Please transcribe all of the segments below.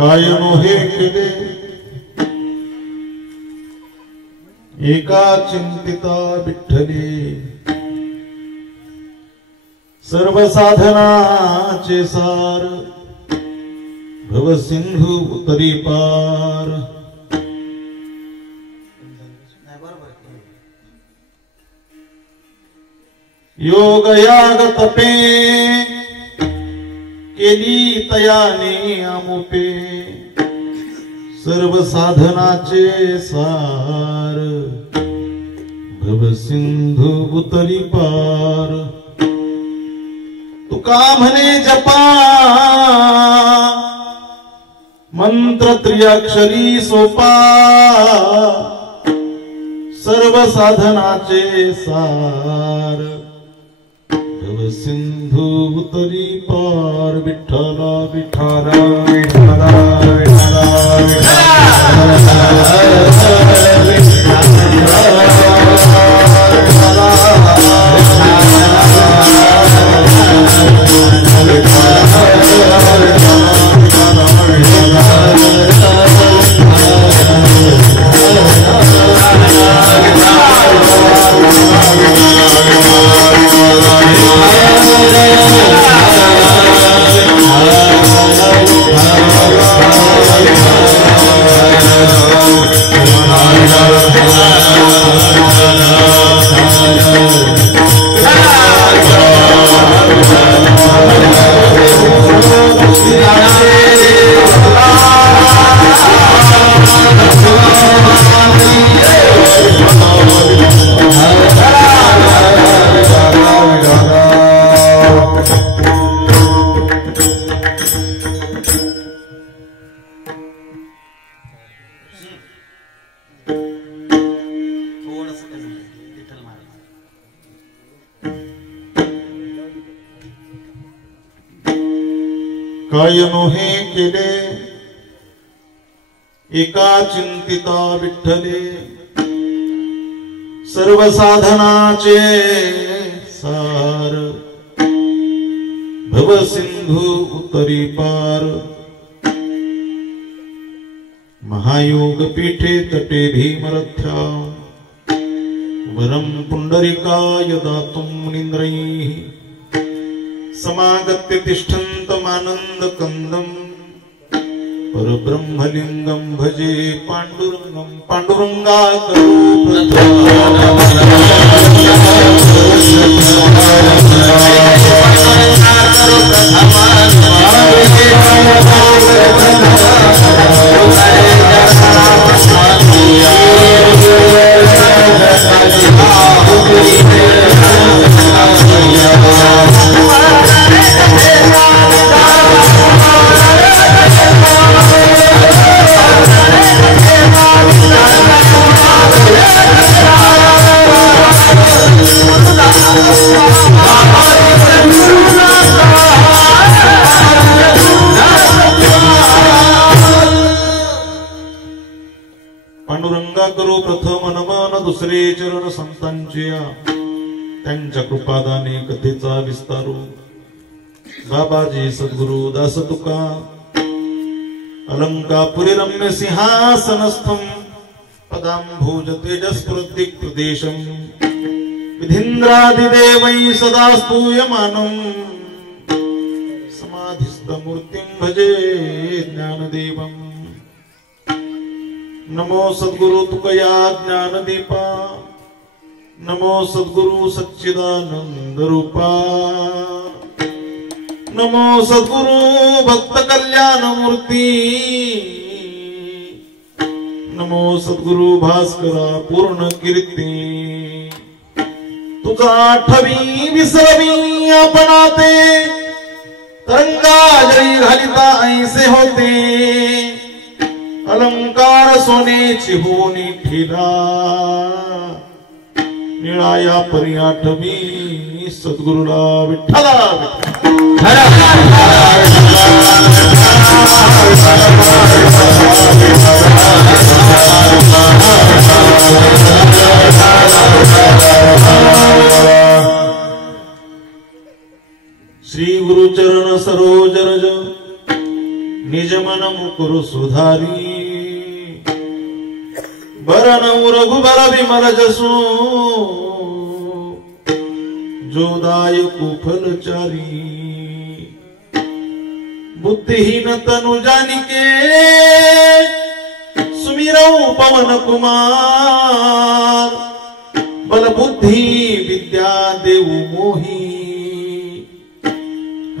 काय नोहे केले एका चिंतिता विठ्ठले सर्व साधनाचे सार भव सिंधू उतरी पार योग याग तपे केली तयाने आमुपे सर्व साधनाचे सार भव सिंधू उतरी पार तुका म्हणे जपा मंत्र त्रिअक्षरी सोपा सर्व साधनाचे सार भव सिंधू उतरी पार विठ्ठला विठ्ठला विठ्ठला काय नोहे केले एका चिंतिता विठ्ठले सर्व साधनाचे सार भव सिंधू उतरी पार महायोग पीठे तटे भीमरथ्या वरम पुंडरीकाय दातुं मुनीन्द्रैः समागत्य तिष्ठन्तमानन्द कंदम परब्रह्मलिंगम भजे पांडुरंगम पांडुरंगा पांडुरंगा करो प्रथम नमन दुसरे चरण संतांच्या त्यांच्या कृपादाने कथेचा विस्तारू बाबाजी सद्गुरु दास तुका अलंकापुरी रम्य सिंहासनस्थम पदांभोज तेजस्फुरद्दिक् प्रदेशम विधीन्द्रादिदेवै सदा स्तूयमानं समाधिस्थ मूर्तिं भजे ज्ञानदेवम् नमो सद्गुरु तुकया ज्ञानदीपा नमो सद्गुरु सच्चिदानंद रूपा नमो सद्गुरु भक्त कल्याण मूर्ती नमो सद्गुरु भास्करा पूर्ण कीर्ती तुझा आठवी विसरवी आपणाते तरंगा जरी घालिता ऐसे होते अलंकार सोनेची होनी ठिला निळाया परी आठवी सद्गुरुला विठ्ठला श्री गुरुचरण सरोज रज निज मन मुकुरु सुधारी बरन रघुबर विमल जसु जोदाय कुफल चारी बुद्धिहीन तनु जानिके सुमिरऊ पवन कुमार बल बुद्धि विद्या देऊ मोही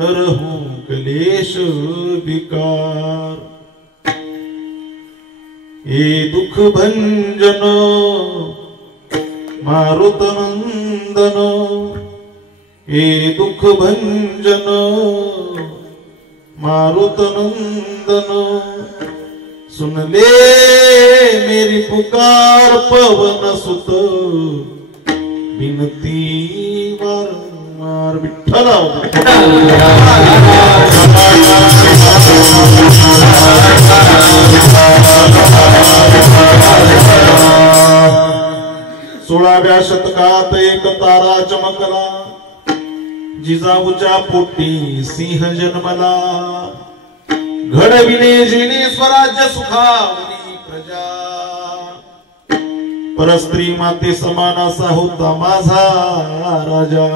हरहु क्लेश विकार हे दुख भंजन मारुत नंदन हे दुख भंजन मारुत नंदन सुन ले मेरी पुकार पवन सुत बिनती वारंवार विठ्ठला सोळाव्या शतकात एक तारा चमकला जिजाऊच्या पोटी सिंह जन्मला घडविले जिने स्वराज्य सुखावली प्रजा परस्त्री माते समान असा होता माझा राजा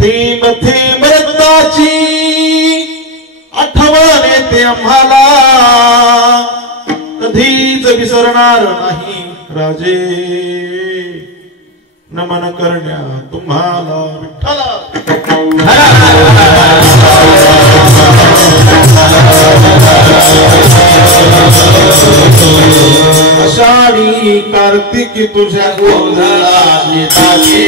थेंब थेंब रक्ताची आठवण येते आम्हाला कधीच विसरणार नाही राजे नमन करण्या तुम्हाला विठ्ठला आषाढी कार्तिकी तुझ्या गोंधळा नेताची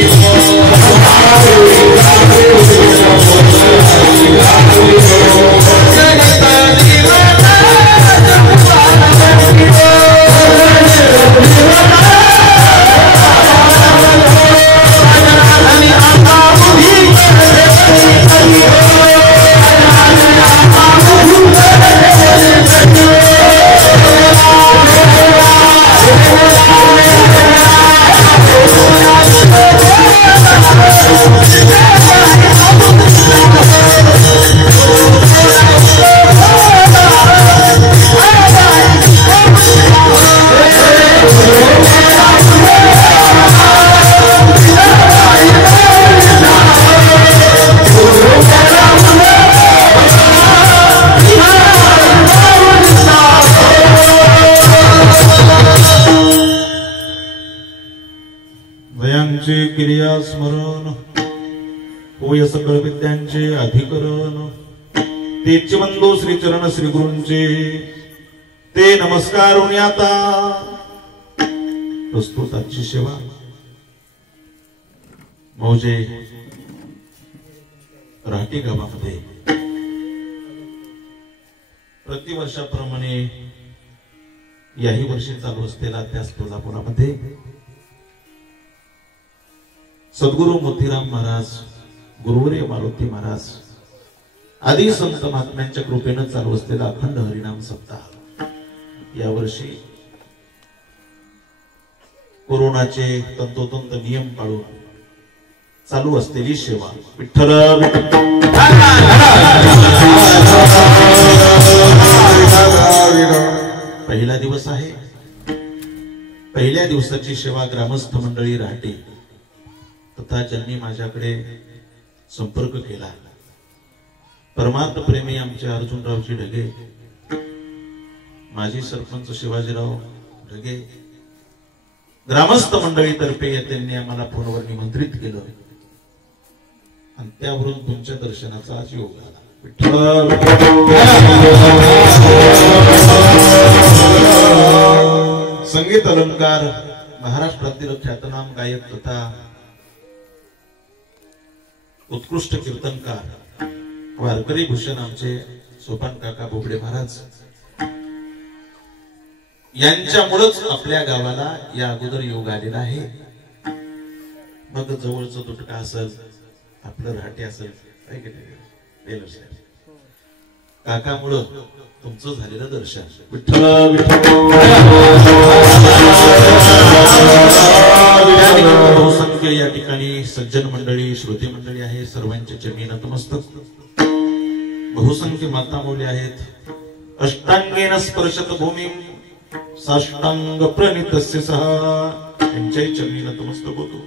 क्रिया स्मरण होय सकळ विद्यांचे अधिकरण तेच बंधू श्री चरण श्री गुरूंचे ते नमस्कार आता प्रस्तुताची सेवा मौजे राहटी गावामध्ये प्रतिवर्षाप्रमाणे याही वर्षी चालू असलेला त्याच तुळजापुरामध्ये सद्गुरु मोतीराम महाराज गुरुवर्य मारुती महाराज आदी संत महात्म्यांच्या कृपेने चालू असलेला अखंड हरिनाम सप्ताह यावर्षी कोरोनाचे तंतोतंत नियम पाळून चालू असलेली सेवा विठ्ठल पहिला दिवस आहे पहिल्या दिवसाची सेवा ग्रामस्थ मंडळी राहते तथा ज्यांनी माझ्याकडे संपर्क केला परमार्थ प्रेमी आमचे अर्जुनरावजी ढगे माजी सरपंच शिवाजीराव ढगे ग्रामस्थ मंडळीतर्फे त्यांनी आम्हाला फोनवर निमंत्रित केलं आणि त्यावरून तुमच्या दर्शनाचा आज योग आला संगीत अलंकार महाराष्ट्रातील ख्यातनाम गायक तथा उत्कृष्ट कीर्तनकार वारकरी भूषण आमचे सोपान काका बोबडे महाराज यांच्यामुळेच आपल्या गावाला या अगोदर योग आलेला आहे मग जवळचं तुटका असेल आपलं राहटे असेल काकामुळं तुमचं झालेलं दर्शन विठ्ठल बहुसंख्य या ठिकाणी सज्जन मंडळी श्रोते मंडळी आहे सर्वांचे चरणी नतमस्तक बहुसंख्य माता मुले आहेत. अष्टांगेन स्पर्शत भूमी साष्टांग प्रणितस्य सह त्यांच्या चरणी नतमस्तक होतो.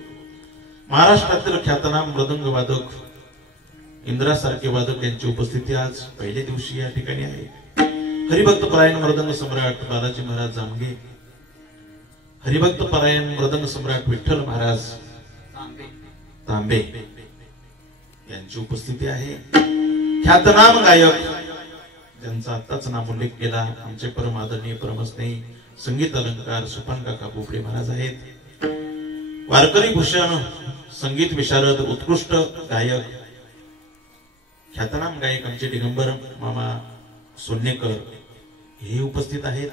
महाराष्ट्रातील ख्यातनाम मृदंग वादक इंद्रासारखे वादक यांची उपस्थिती आज पहिल्या दिवशी या ठिकाणी आहे. हरिभक्त परायण मृदंग सम्राट बालाजी महाराज जामगे, हरिभक्त परायण मृदंग सम्राट विठ्ठल महाराज तांबे यांची उपस्थिती आहे. ख्यातनाम गायक ज्यांचा आत्ताच नामोल्लेख केला आमचे परम आदरणीय परमस्नेही संगीत अलंकार सुपन काका पोपडे महाराज आहेत. वारकरी भूषण संगीत विशारद उत्कृष्ट गायक ख्यातनाम गायक आमचे दिगंबर मामा सोन्नेकर हे उपस्थित आहेत.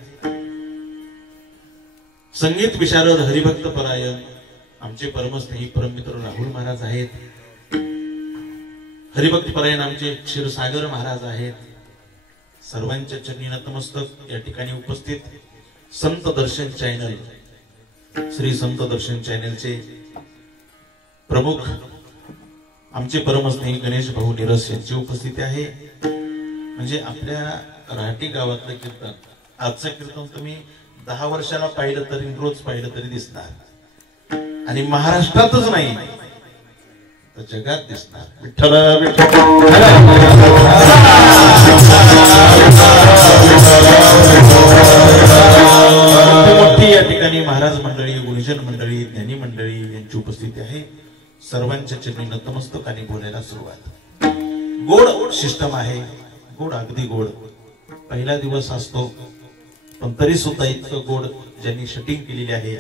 संगीत विशारद हरिभक्त परायण आमचे परमस्नेही परममित्र राहुल महाराज आहेत. हरिभक्त परायण आमचे क्षीरसागर महाराज आहेत. सर्वांच्या चरणी नतमस्तक. या ठिकाणी उपस्थित संत दर्शन चॅनल श्री संत दर्शन चॅनलचे प्रमुख आमचे परमस्नेही गणेश भाऊ निरस यांची उपस्थिती आहे. म्हणजे आपल्या राहटी गावातलं कीर्तन आजचं कीर्तन तुम्ही 10 वर्षाला पाहिलं तरी रोज पाहिलं तरी दिसणार आणि महाराष्ट्रातच नाही तर जगात दिसणार. विठ्ठल मोठी या ठिकाणी महाराज मंडळी गुरुजन मंडळी ज्ञानी मंडळी यांची उपस्थिती आहे. सर्वांच्या चरणी नतमस्तक आणि बोलायला सुरुवात. गोड सिस्टम आहे. गोड अगदी गोड. पहिला दिवस असतो पण तरी सुद्धा इतकं गोड ज्यांनी शूटिंग केलेली आहे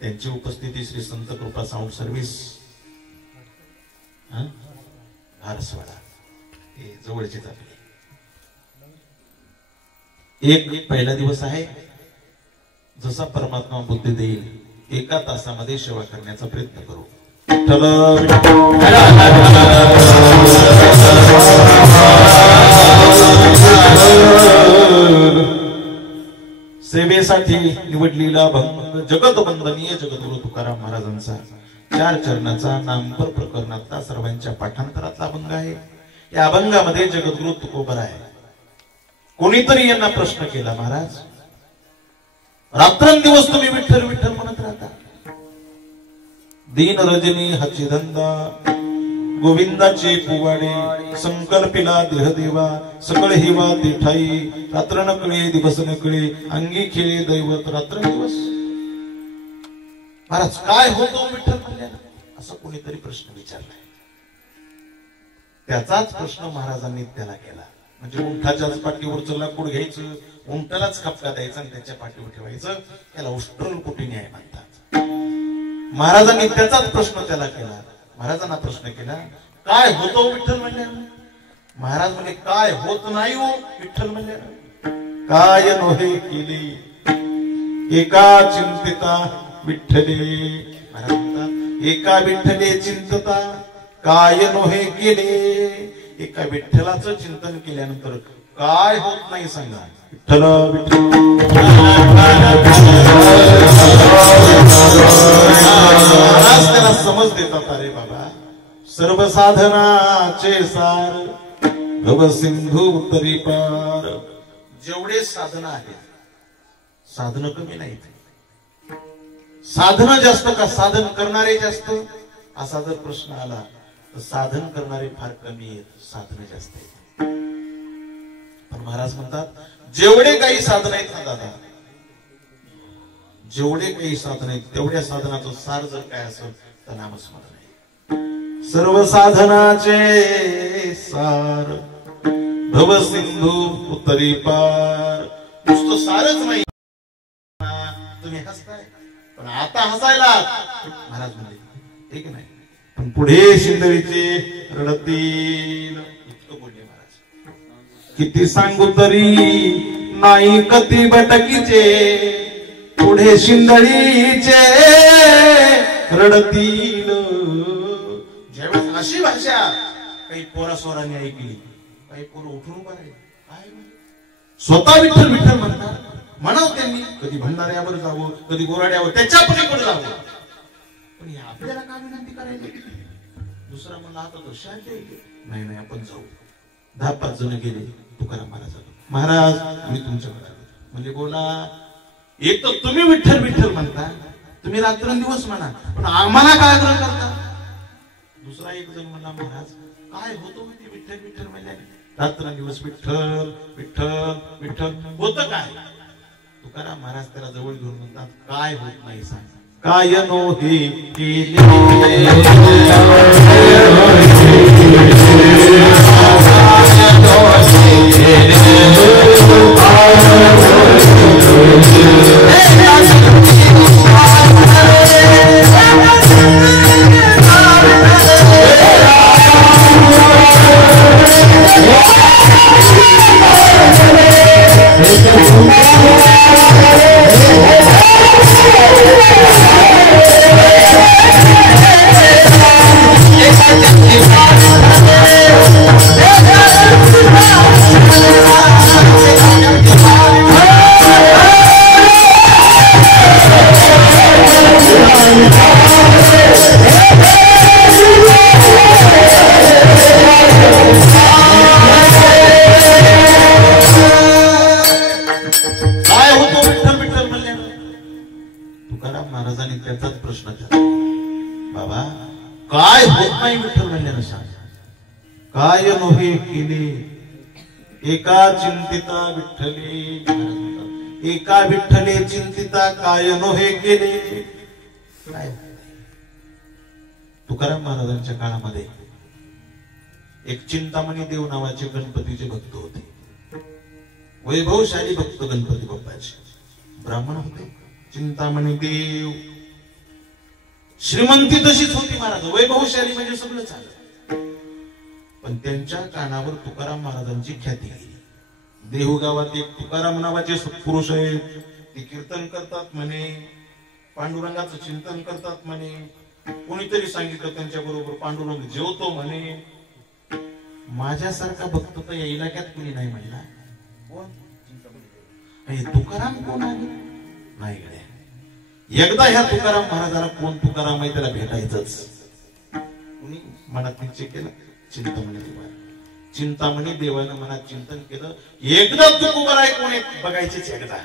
त्यांची उपस्थिती श्री संत कृपा साऊंड सर्व्हिस भारसवाडा हे जवळचेच आपले. एक पहिला दिवस आहे. जसा परमात्मा बुद्धी देईल 1 तासामध्ये सेवा करण्याचा प्रयत्न करू. सेवेसाठी निवडलेला भंग जगतवंदनीय जगद्गुरु तुकाराम महाराजांचा 4 चरणाचा नामपर प्रकरणातला सर्वांच्या पाठांतरातला अभंग आहे. या अभंगामध्ये जगद्गुरु तुकोबर आहे. कोणीतरी यांना प्रश्न केला, महाराज रात्रंदिवस तुम्ही विठ्ठल विठ्ठल म्हणत राहता. दीन रजनी हाची धंदा गोविंदाचे पुवाडे संकल्पिला देह देवा सकळ हिवा देठाई रात्र न कळे दिवस न कळे अंगी खेळे दैवत रात्र दिवस. महाराज काय होतो विठ्ठल म्हणल्यानं असं कोणीतरी प्रश्न विचारलाय. त्याचाच प्रश्न महाराजांनी त्याला केला. म्हणजे उंठाच्याच पाठीवरचं लाकूड घ्यायचं उंटालाच खपका द्यायचा आणि त्याच्या पाठीवर ठेवायचं याला उष्ट्रल कोटी न्याय म्हणतात. महाराजांनी त्याचाच प्रश्न त्याला केला. महाराजांना प्रश्न केला काय होतो विठ्ठल म्हणल्यानं. महाराज म्हणजे काय होत नाही हो विठ्ठल म्हणल्यानं. काय नोहे केली एका चिंतिता विठ्ठले. महाराज म्हणतात एका विठ्ठले चिंतता काय नोहे केले. एका विठ्ठलाचं चिंतन केल्यानंतर काय होत नाही सांगा. विठ्ठल महाराज त्याला समज देतात. अरे बाबा सर्व साधनाचे सार भव सिंधू तरी पार. जेवढे साधन आहेत साधन कमी नाहीत. साधन जास्त का साधन करणारे जास्त असा जर प्रश्न आला तर साधन करणारे फार कमी आहेत, साधन जास्त आहेत. पण महाराज म्हणतात जेवढे काही साधन आहेत ना दादा जेवढे काही साधन आहेत तेवढ्या साधनाचं सार जर काय असेल तर नामस्मरण आहे. सर्व साधनाचे सार भव सिंधू उत्तरी पार. नुसतं सारच नाही. तुम्ही हसताय पण आता हसायला महाराज म्हणले ठीक नाही पण पुढे शिंदळीचे रडतील. इतकं बोलले महाराज. किती सांगू तरी नाही कधी बटकीचे पुढे शिंदळीचे रडतील. ज्यावेळेस अशी भाषा काही पोरा सोरांनी ऐकली काही पोरं उठून उभा राहिले. काय स्वतः विठ्ठल विठ्ठल म्हणतात. म्हणावं त्यांनी कधी भंडाऱ्यावर जावं कधी गोराड्यावर त्याच्या पलीकडे जावं. पण आपल्याला काय विनंती करायची. दुसरा म्हणला आता तो शांत नाही नाही आपण जाऊ. 10-5 जण गेले तुकाराम महाराज आम्ही तुमच्याकडे आलो. म्हणजे बोला, एक तर तुम्ही विठ्ठल विठ्ठल म्हणता, तुम्ही रात्रंदिवस म्हणा, पण आम्हाला काय आग्रह करता? दुसरा एक जण म्हणला, महाराज काय होतो ते विठ्ठल विठ्ठल म्हणल्याने? रात्रंदिवस विठ्ठल विठ्ठल विठ्ठल होतं काय? तुकाराम महाराज त्याला जवळ घेऊन म्हणतात, काय होत नाही सांग. काय नो हे केले एका चिंतिता विठ्ठले, एका विठ्ठले चिंतिता काय नोहे केले. काय तुकाराम महाराजांच्या काळामध्ये एक चिंतामणी देव नावाचे गणपतीचे भक्त होते. वैभवशाली भक्त गणपती बाप्पाचे ब्राह्मण होते. चिंतामणी देव, श्रीमंती तशीच होती महाराज, वैभवशाली म्हणजे सगळं चाललं. पण त्यांच्या कानावर तुकाराम महाराजांची ख्याती गेली. देहूगावात एक तुकाराम नावाचे सत्पुरुष आहेत, ते कीर्तन करतात म्हणे, पांडुरंगाचं चिंतन करतात म्हणे. कोणीतरी सांगितलं त्यांच्या बरोबर पांडुरंग जेवतो म्हणे. माझ्यासारखा भक्त तर या इलाक्यात कुणी नाही म्हणला. कोण तुकाराम कोण आहे? नाही गड्या, एकदा ह्या तुकाराम महाराजाला कोण तुकाराम आहे त्याला भेटायचंच. कुणी मनात निश्चय केला, चिंतामणी देवा, चिंतामणी देवानं मनात चिंतन केलं, एकदा तुकोबर आहे कोण बघायचेच एकदा.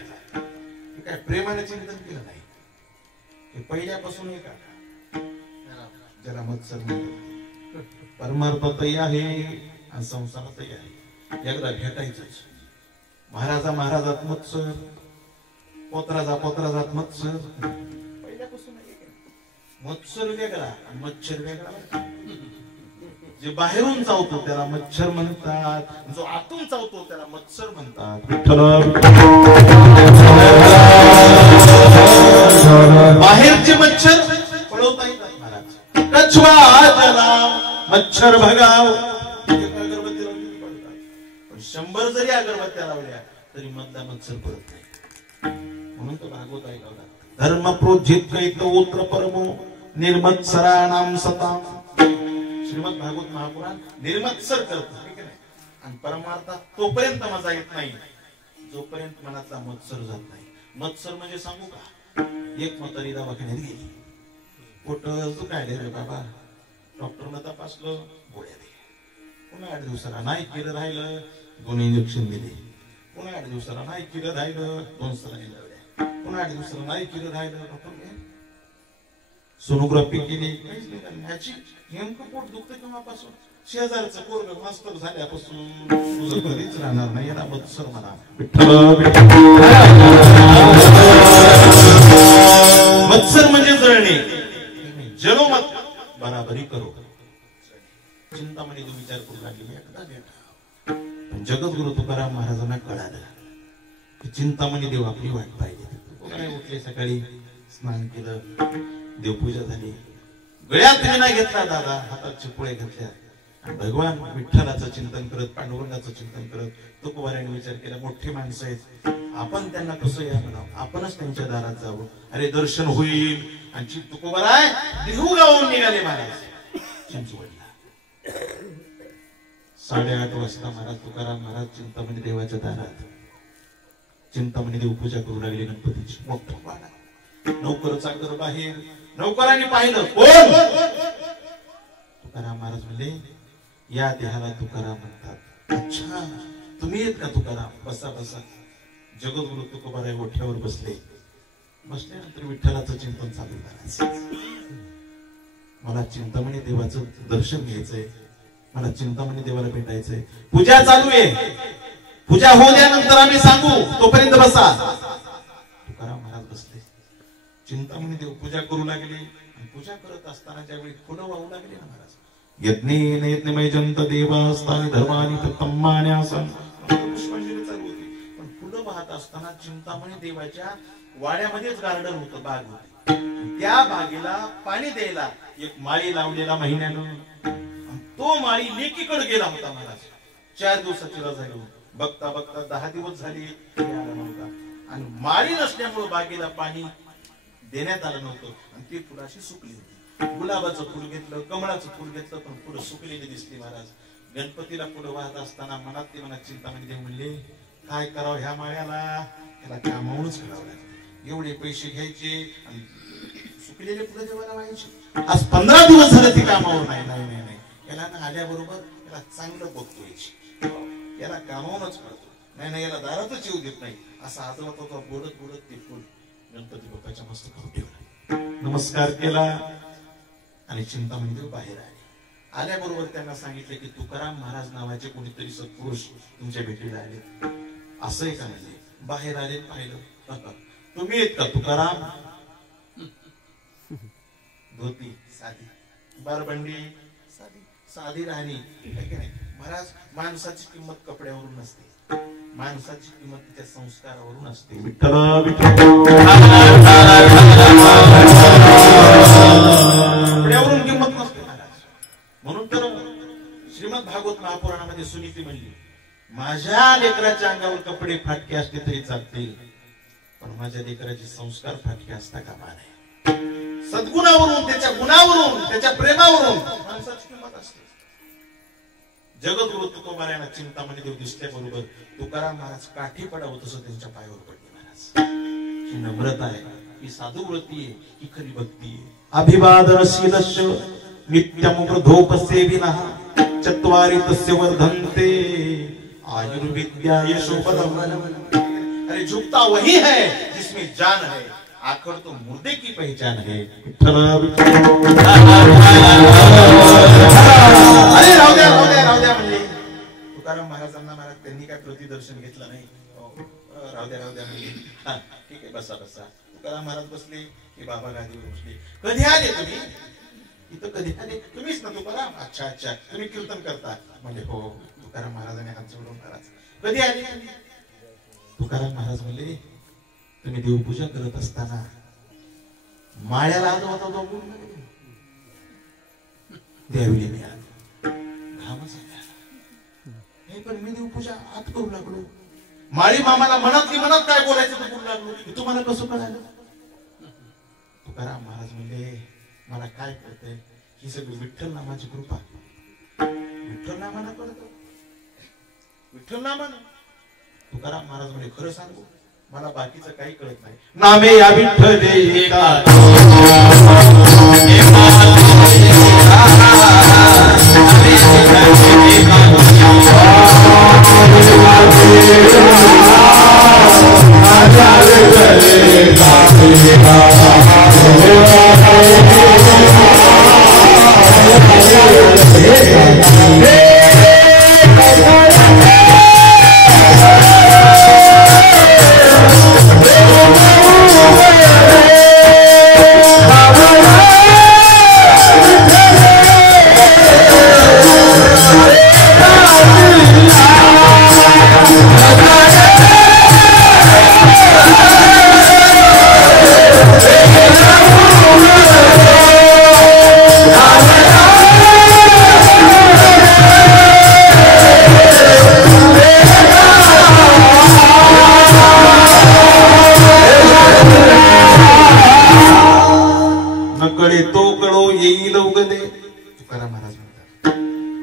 काय प्रेमाने चिंतन केलं नाही, हे पहिल्यापासून एक ज्याला मत्सर म्हणतात, परमार्थातही आहे आणि संसारातही आहे, एकदा भेटायचंच. महाराजात मत्सर, पोत्राजात मत्सर, पहिल्यापासून मत्सर वेगळा मच्छर वेगळा. जे बाहेरून चावतो त्याला मच्छर म्हणतात, जो आतून चावतो त्याला मत्सर म्हणतात. बाहेरचे मच्छर पळवता येतात महाराज. कछवा जला मच्छर भगाव, अगरबत्ती लावली पडतात, पण 100 जरी अगरबत्त्या लावल्या तरी मधला मच्छर पडत नाही. म्हणून तो भागवत ऐकवला, धर्म प्रोजित कैतवोत्र परमो निर्मत्सराणाम सताम. श्रीमद भागवत महापुराण निर्मत्सर करत आणि परमार्थात तोपर्यंत मजा येत नाही जोपर्यंत मनातला मत्सर जात नाही. मत्सर म्हणजे सांगू का, एक म्हातारी दवाखान्यात गेली, पोट दुखायले रे बाबा, डॉक्टरनं तपासलं, गोळ्या दिल्या. पुन्हा 8 दिवसाला नाही केलं राहिलं, 2 इंजेक्शन दिले. पुन्हा 8 दिवसाला नाही केलं राहिलं, 2 सलाईन लावल्या. पुन्हा 8 दिवसाला नाही केलं राहिलं, डॉक्टर सोनोग्राफी केली, काहीच नाही. नेमकं पोट दुखतं केव्हापासून? शेजारचं पोरग मास्तर झाल्यापासून तुझं घरीच राहणार नाही. याला मत्सर म्हणा. मत्सर म्हणजे जळणे, जलोमत बराबरी करो. चिंतामणी तू विचार करू लागली, एकदा भेटा. पण जगद्गुरु तुकाराम महाराजांना कळालं की चिंतामणी देव आपली वाट पाहिजे. उठले, सकाळी स्नान केलं, देवपूजा झाली, गळ्यात विना घेतला दादा, हातात चिपुळे घातल्या, आणि भगवान विठ्ठलाचं चिंतन करत, पांडुरंगाचं चिंतन करत तुकोबाराने विचार केला, मोठी माणसं आहेत, आपण त्यांना कसं या म्हणावं, आपणच त्यांच्या दारात जावं. अरे दर्शन होईल. आणि तुकोबाराय देहू गावून निघाले महाराज चिंचवडला. 8:30 वाजता महाराज तुकाराम महाराज चिंतामणी देवाच्या दारात. चिंतामणी देव पूजा करू लागले गणपतीची. मोठं पाडा, नौकर चाकर बाहेर. नौकरांनी पाहिलं, कोण? तुकाराम महाराज म्हणले, या देहाला तुकाराम म्हणतात. अच्छा तुम्ही येत का तुकाराम? बसा बसा. जगद्गुरु तुकोबाराय गोठ्यावर बसले. बसल्यानंतर विठ्ठलाचं चिंतन चालू करायचं. मला चिंतामणी देवाचं दर्शन घ्यायचंय, मला चिंतामणी देवाला भेटायचंय. पूजा चालू आहे, पूजा होऊ द्या, नंतर आम्ही सांगू, तोपर्यंत बसा. तुकाराम महाराज बसले. चिंतामणी देव पूजा करू लागले. आणि पूजा करत असताना ज्यावेळी फुलं वाहू लागले ना महाराज, यज्ञेन यज्ञमय जंत देवास्तानि धर्मानि प्रतम्मान्यासं, पुष्पांजली चालू होती. पण फुलं वाहत असताना चिंतामणी देवाच्या वाड्यामध्येच गार्डन होतं, बाग होती. त्या बागेला पाणी द्यायला एक माळी लावलेला महिन्यानं, तो माळी लेकीकडे गेला होता महाराज. 4 दिवसाची रजा घेऊन. बघता बघता 10 दिवस झाले आला नव्हता. आणि माळी नसल्यामुळे बागेला पाणी देण्यात आलं नव्हतं. आणि ती फुलाशी सुकली होती. गुलाबाचं फुल घेतलं, कमळाचं फुल घेतलं, पण फुलं सुकलेली दिसली महाराज. गणपतीला फुलं वाहत असताना मनात ते मनात चिंतामणी देव म्हणले, काय करावं ह्या माळ्याला? त्याला कामावूनच करावं लागेल. एवढे पैसे घ्यायचे आणि सुकलेले फुलं देवाला व्हायचे. आज 15 दिवस झाले ती कामावर नाही. नाही नाही नाही, याला ना आल्याबरोबर याला चांगलं बघतोय, याला कामावूनच करतो. नाही नाही, याला दारातच येऊ देत नाही. असं आजवत होता. बोलत बोलत ते फुल गणपती बाप्पाच्या मस्तकावर ठेवलं, नमस्कार केला आणि चिंतामणी देव बाहेर आले. आल्याबरोबर त्यांना सांगितले की तुकाराम महाराज नावाचे कोणीतरी सत्पुरुष तुमच्या भेटीला आले. असंही का म्हणजे? बाहेर आले, पाहिलं, तुम्ही येत का तुकाराम? धोती साधी, बारबंडी साधी, साधी राहणी. महाराज, माणसाची किंमत कपड्यावरून नसते, माणसाची किंमत तिच्या संस्कारावरून असते. कपड्यावरून किंमत नसते महाराज. म्हणून तर श्रीमद भागवत महापुराणामध्ये सुनीती म्हणली, माझ्या लेकराच्या अंगावर कपडे फाटके असते तरी चालतील, पण माझ्या लेकराचे संस्कार फाटके असता कामा नये. सद्गुणावरून, त्याच्या गुणावरून, त्याच्या प्रेमावरून माणसाची किंमत असते. जगद्गुरु तुकोबारायांना चिंतामणी देव दिसल्याबरोबर तुकाराम महाराज काठी पडावं तसं त्यांच्या पायावर पडले महाराज. ही नम्रता आहे, ही साधुवृत्ती आहे, ही खरी भक्ती आहे. अभिवादनशीलस्य नित्यं वृद्धोपसेविनः चत्वारि तस्य वर्धन्ते आयुर्विद्या यशोपदम्. अरे झुकता वही है जिसमें जान है, आखिर तो मुर्दे की पहचान है. अरे राहू द्या राहू द्या राहू द्या म्हणले तुकाराम महाराजांना. महाराज त्यांनी काय प्रतिदर्शन घेतलं नाही. राहू द्या म्हणले. ठीक आहे, बसा बसा. तुकाराम महाराज बसले की बाबा गादीवर बसले. कधी आले तुम्ही इथं? कधी आले? तुम्हीच ना तुकाराम? अच्छा अच्छा, तुम्ही कीर्तन करता? म्हणजे हो. तुकाराम महाराजांनी हात जोडून महाराज कधी आले? तुकाराम महाराज म्हणले, तुम्ही देवपूजा करत असताना माळ्याला हात होता तो त्यावेळी मी आलो. घामच आला. नाही पण मी देवपूजा आत करू लागलो. माळी मामाला मनात काय बोलायचं ते बोलू लागलो. तुम्हाला कसं कळालं? तुकाराम महाराज म्हणले, मला काय कळतंय, ही सगळी विठ्ठल नामाची कृपा. विठ्ठल नामानं कळतं, विठ्ठल नामानं. तुकाराम महाराज म्हणजे खरं सांगू, मला बाकीचं काही कळत नाही. नामे या विठ्ठले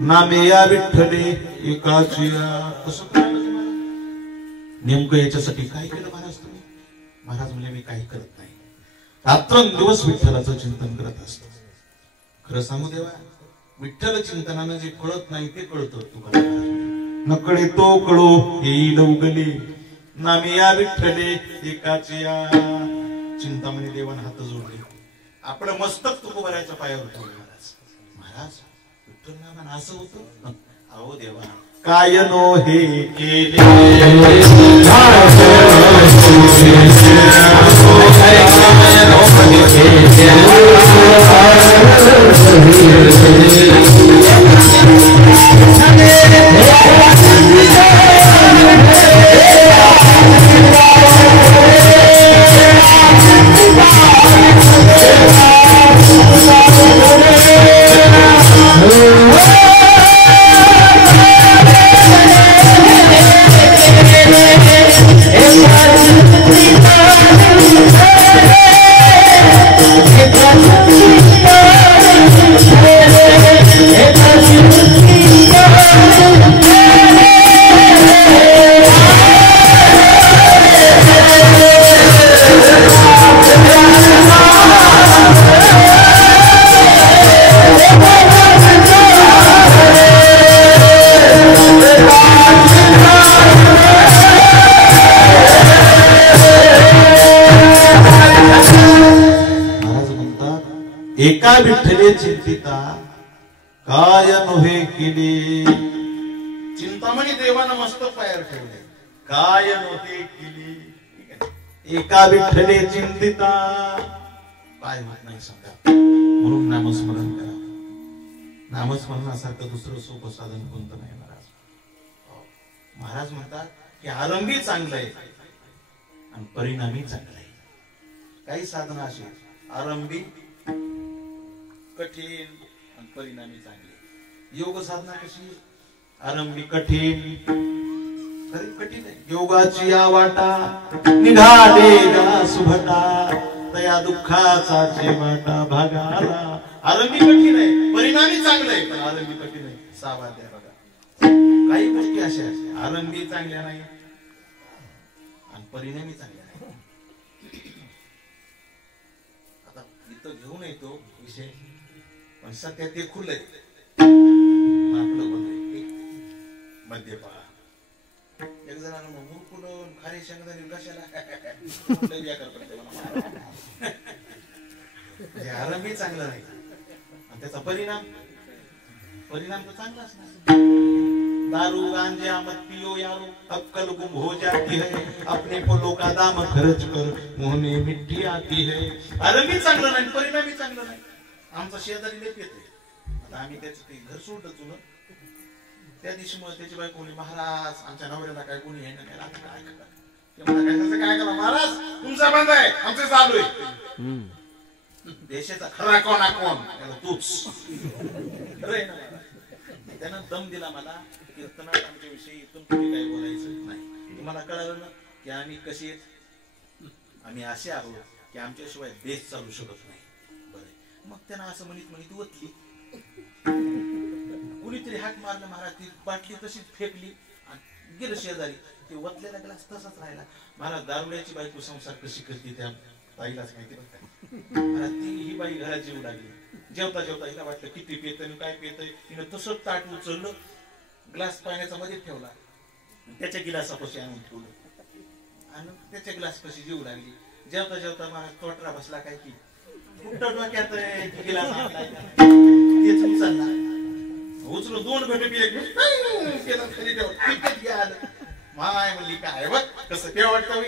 नामे या विठ्ठले एकाचिया. कसं नेमकं याच्यासाठी काय केलं महाराज तुम्ही? महाराज म्हणजे मी काही करत नाही, रात्रंदिवस विठ्ठलाचं चिंतन करत असतो. खरं सांगू देवा, विठ्ठल चिंतनानं जे कळत नाही ते कळतं. तुकाराम नकळे तो कळो येईल उगली नामी या विठ्ठले एकाची या. चिंतामणी देवान हात जोडले, आपलं मस्तक तुकोबराच्या पायावर ठेवलं. महाराज महाराज विठ्ठल नामान असं होतं. अहो देवा काय नो हे केले एका विठ्ठले चिंतिता काय नव्हे केली. चिंतामणी देवानं मस्तक पायावर ठेवले, काय नव्हे केली. एका विठ्ठले चिंतिता काय होत नाही सांगा. म्हणून नामस्मरण करा. नामस्मरणासारखं दुसरं सोपं साधन कोणतं नाही. महाराज म्हणतात की आरंभी चांगलं आहे आणि परिणामी चांगलं आहे. काही साधन असे आरंभी कठीण आणि परिणामी चांगले. योग साधना कशी आरंभी कठीण, खरी कठीण आहे. योगाची या वाटा निघाले गा सुभटा तया दुःखाचा वाटा भागाला. आरंभी कठीण आहे, परिणामी चांगलं आहे. पण आरंभी कठीण आहे. सावाद्या बघा, काही गोष्टी अशा आहेत आरंभी चांगल्या नाही आणि परिणामी चांगल्या नाही. आता इथं घेऊन येतो विषय, पण सध्या ते खुलंय. आपलं बोलतोय मद्यपान. एक जणांना मुरकुलं खारी शेंगदाणे कशाला आरंभी चांगलं नाही आणि त्याचा परिणाम तर चांगलाच नाही. दारू गांजा मत पियो यारो अक्कल गुम हो जाती है, अपने पोलों का दाम खर्च कर मुंह में मिट्टी आती है. आरंभी चांगलं नाही, परिणामी चांगलं नाही. आमचा शेजारी लेप येते. आता आम्ही त्याचं ते घर सोडलं तुला त्या दिवशी मग त्याची बायको बोलली, महाराज आमच्या नवऱ्याला काय कोणी हे नाही काय करा महाराज, तुमचा बंद आहे, आमचं चालू आहे. देशाचा खरा कोण तूच. त्यानं दम दिला मला कीर्तनात आमच्या विषयी इथून पुढे काही बोलायचं नाही. तुम्हाला कळालं ना की आम्ही कशी आम्ही असे आहोत की आमच्याशिवाय देश चालू शकत नाही. मग त्यांना असं म्हणत ओतली. कुणीतरी हाक मारलं, महाराज ती बाटली तशीच फेकली आणि गेलं शेजारी. ते ओतलेला ग्लास तसाच राहिला. महाराज दारुड्याची बायको संसार कशी करते त्या बाईलाच माहिती बघा. महाराज ती ही बाई घरात जेवू लागली. जेवता जेवता हिला वाटलं किती पेतय काय पेतय. तिनं तसंच ताट उचललं, ग्लास पाण्याचा मध्ये ठेवला, त्याच्या गिलासापाशी आणून ठेवलं आणि त्याच्या ग्लास पाशी जेवू लागली. जेवता जेवता महाराज तोटरा बसला काय की डोक्यात तेच उचलला, उचलून दोन भेटे पिले माय म्हणली काय बघ कसं ते वाटतं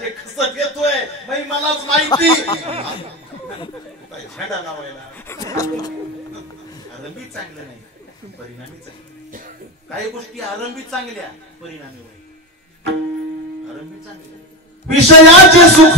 ते कसं घेतोय मलाच माहिती. झेंडा लावायला आरंभी चांगलं नाही, परिणामी चांगलं. काही गोष्टी आरंभी चांगल्या, परिणामी वाईट. आरंभी चांगल्या विषयाचे सुख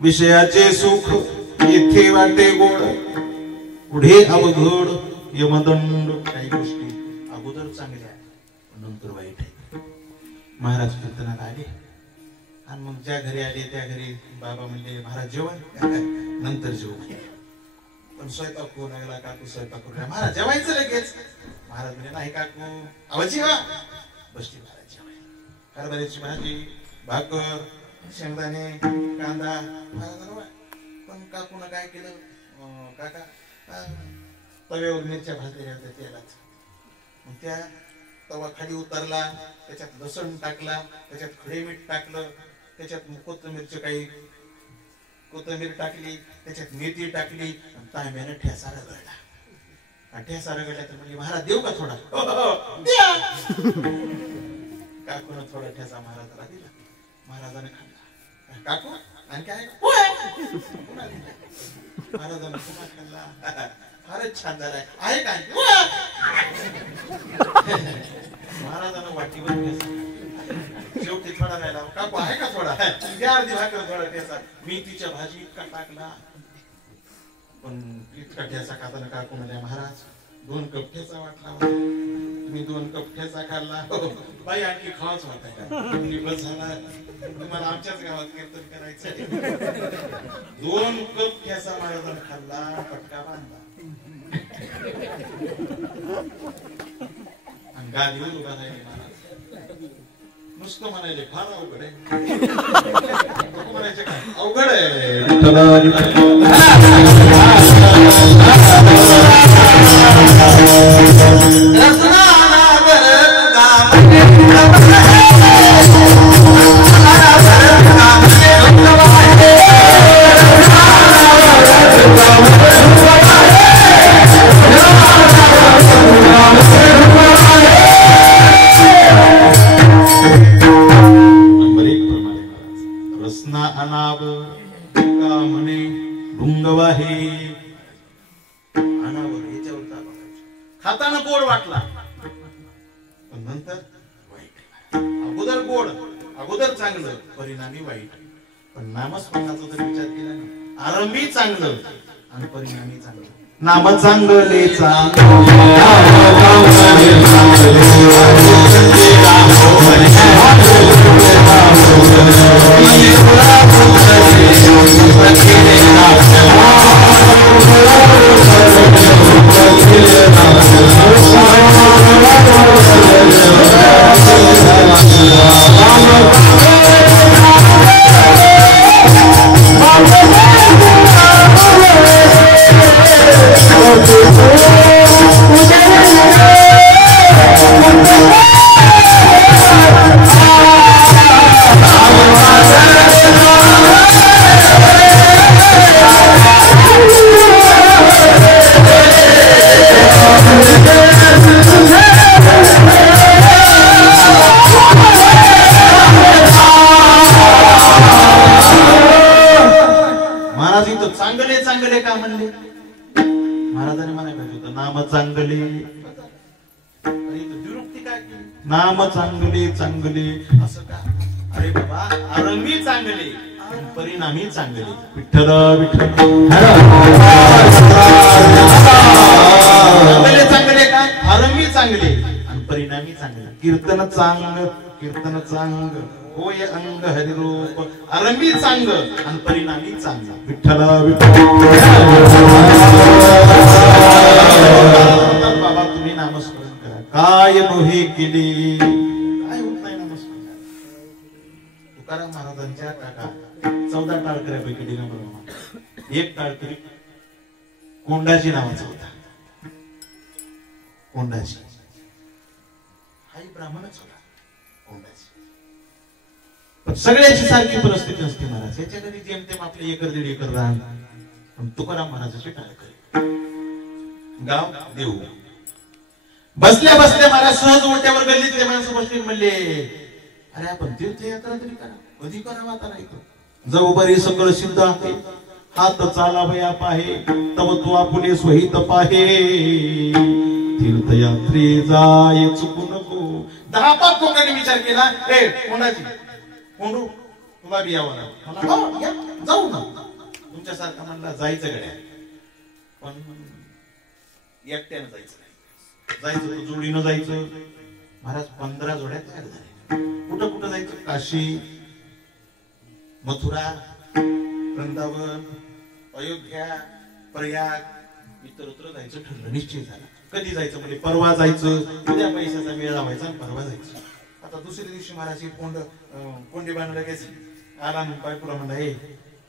विषयाचे सुख येथे वाटे गोड, पुढे अवघड यमदंड. काही गोष्टी अगोदर चांगल्या नंतर वाईट आहे. महाराज कीर्तनाला आले आणि मग ज्या घरी आले त्या घरी बाबा म्हणले महाराज जेवण, नंतर जेवू. पण स्वयंपाक होऊ लागला, काकू स्वयंपाक करू लागला. महाराज जेवायचं लगेच. महाराज म्हणजे नाही काकू आवाजी वा बसली महाराज जेवायला. हरभऱ्याची भाजी, भाकर, शेंगदाणे, कांदा. महाराज पण काकून काय केलं, काका तव्यावर मिरच्या भाजलेल्या होत्या तेलात. मग त्या तवा खाली उतरला, त्याच्यात लसण टाकला, त्याच्यात खडे मीठ टाकलं, त्याच्यात कोथिंबीर टाकली, त्याच्यात मेथी टाकली, तांब्याने ठेसा रगडला. ठेसा रगडला तर म्हणजे महाराज देऊ का थोडा? काकून थोडा ठेसा महाराजाला दिला. महाराजाने खाल्ला. काकू आणि काय? महाराजाने पुन्हा खाल्ला. फारच छान झालाय, आहे काय? महाराजांना वाटीवर शेवटी थोडा राहिला. काकू आहे का थोडा? त्या अर्धी भाकर थोडा ठेचा. मेथीच्या भाजी इतका टाकला. पण इतका ठेचा खाताना काकू म्हणल्या महाराज 2 कप ठेचा वाटला. मी 2 कप ठेचा खाल्ला. बाई आणखी खावाच वाटत बस झाला. तुम्हाला आमच्याच गावात कीर्तन करायचं. 2 कप ठेचा महाराजांना खाल्ला, पटका बांधला आणि गादीवर उभा राहिले महाराज. नुसतं म्हणायले फार अवघड आहे. म्हणायचे काय अवघड आहे. खाताना गोड वाटला पण नंतर वाईट. अगोदर गोड, अगोदर चांगलं, परिणामी वाईट. पण नामस्मरणाचा जर विचार केला ना, आरंभी चांगलं आणि परिणामी चांगलं. नाम चांगले नाम चांगले चांगले असं का? अरे बाबा आरंभी चांगले परिणामी चांगले. विठ्ठल विठ्ठल चांगले चांगले काय? आरंभी चांगले आणि परिणामी चांगले. कीर्तन चांग, कीर्तन चांग होय अंग हरिरूप. आरंभी चांग आणि परिणामी चांग. विठ्ठल विठ्ठल. बाबा तुम्ही नामस्मरण करा. काय नोहे केली काय होत नाही नमस्कार. तुकाराम महाराजांच्या काका 14 टाळकऱ्यापैकी दिगंबर एक टाळकरी कोंडाजी नावाचा होता. कोंडाजी हाही ब्राह्मणच होता. कोंडाजी पण सगळ्याची सारखी परिस्थिती असते महाराज. याच्या घरी जेमतेम आपले 1-1.5 रान. पण तुकाराम महाराजाची टाळकरी गाव देऊ. बसल्या बसल्या मला सहज ओट्यावर गल्लीतले माणसं बसले म्हणले अरे आपण तीर्थयात्रा तरी करा. कधी करावा आता नाही. जव बरी सकळ सिद्ध आहे हात चालावया पाहे तव तू आपुले स्वहित पाहे. तीर्थयात्रे जाय चुकू नको. 10-5 लोकांनी विचार केला ए कोणाची कोंडू तुला बी यावं ना? मला हो या, जाऊ ना. तुमच्यासारखं म्हणला जायचं गड्या, पण एकट्यानं जायचं नाही. जायचं तर जोडीनं जायचं. महाराज 15 जोड्या तयार झाल्या. कुठं कुठं जायचं? काशी, मथुरा, वृंदावन, अयोध्या, प्रयाग, इतरत्र जायचं ठरलं, निश्चित झालं. कधी जायचं म्हणजे परवा जायचं. उद्या पैशाचा मेळ लावायचा, परवा जायचं. आता दुसऱ्या दिवशी महाराज कोंडी बांधलं लगेच आला. पायपुरा म्हणला, हे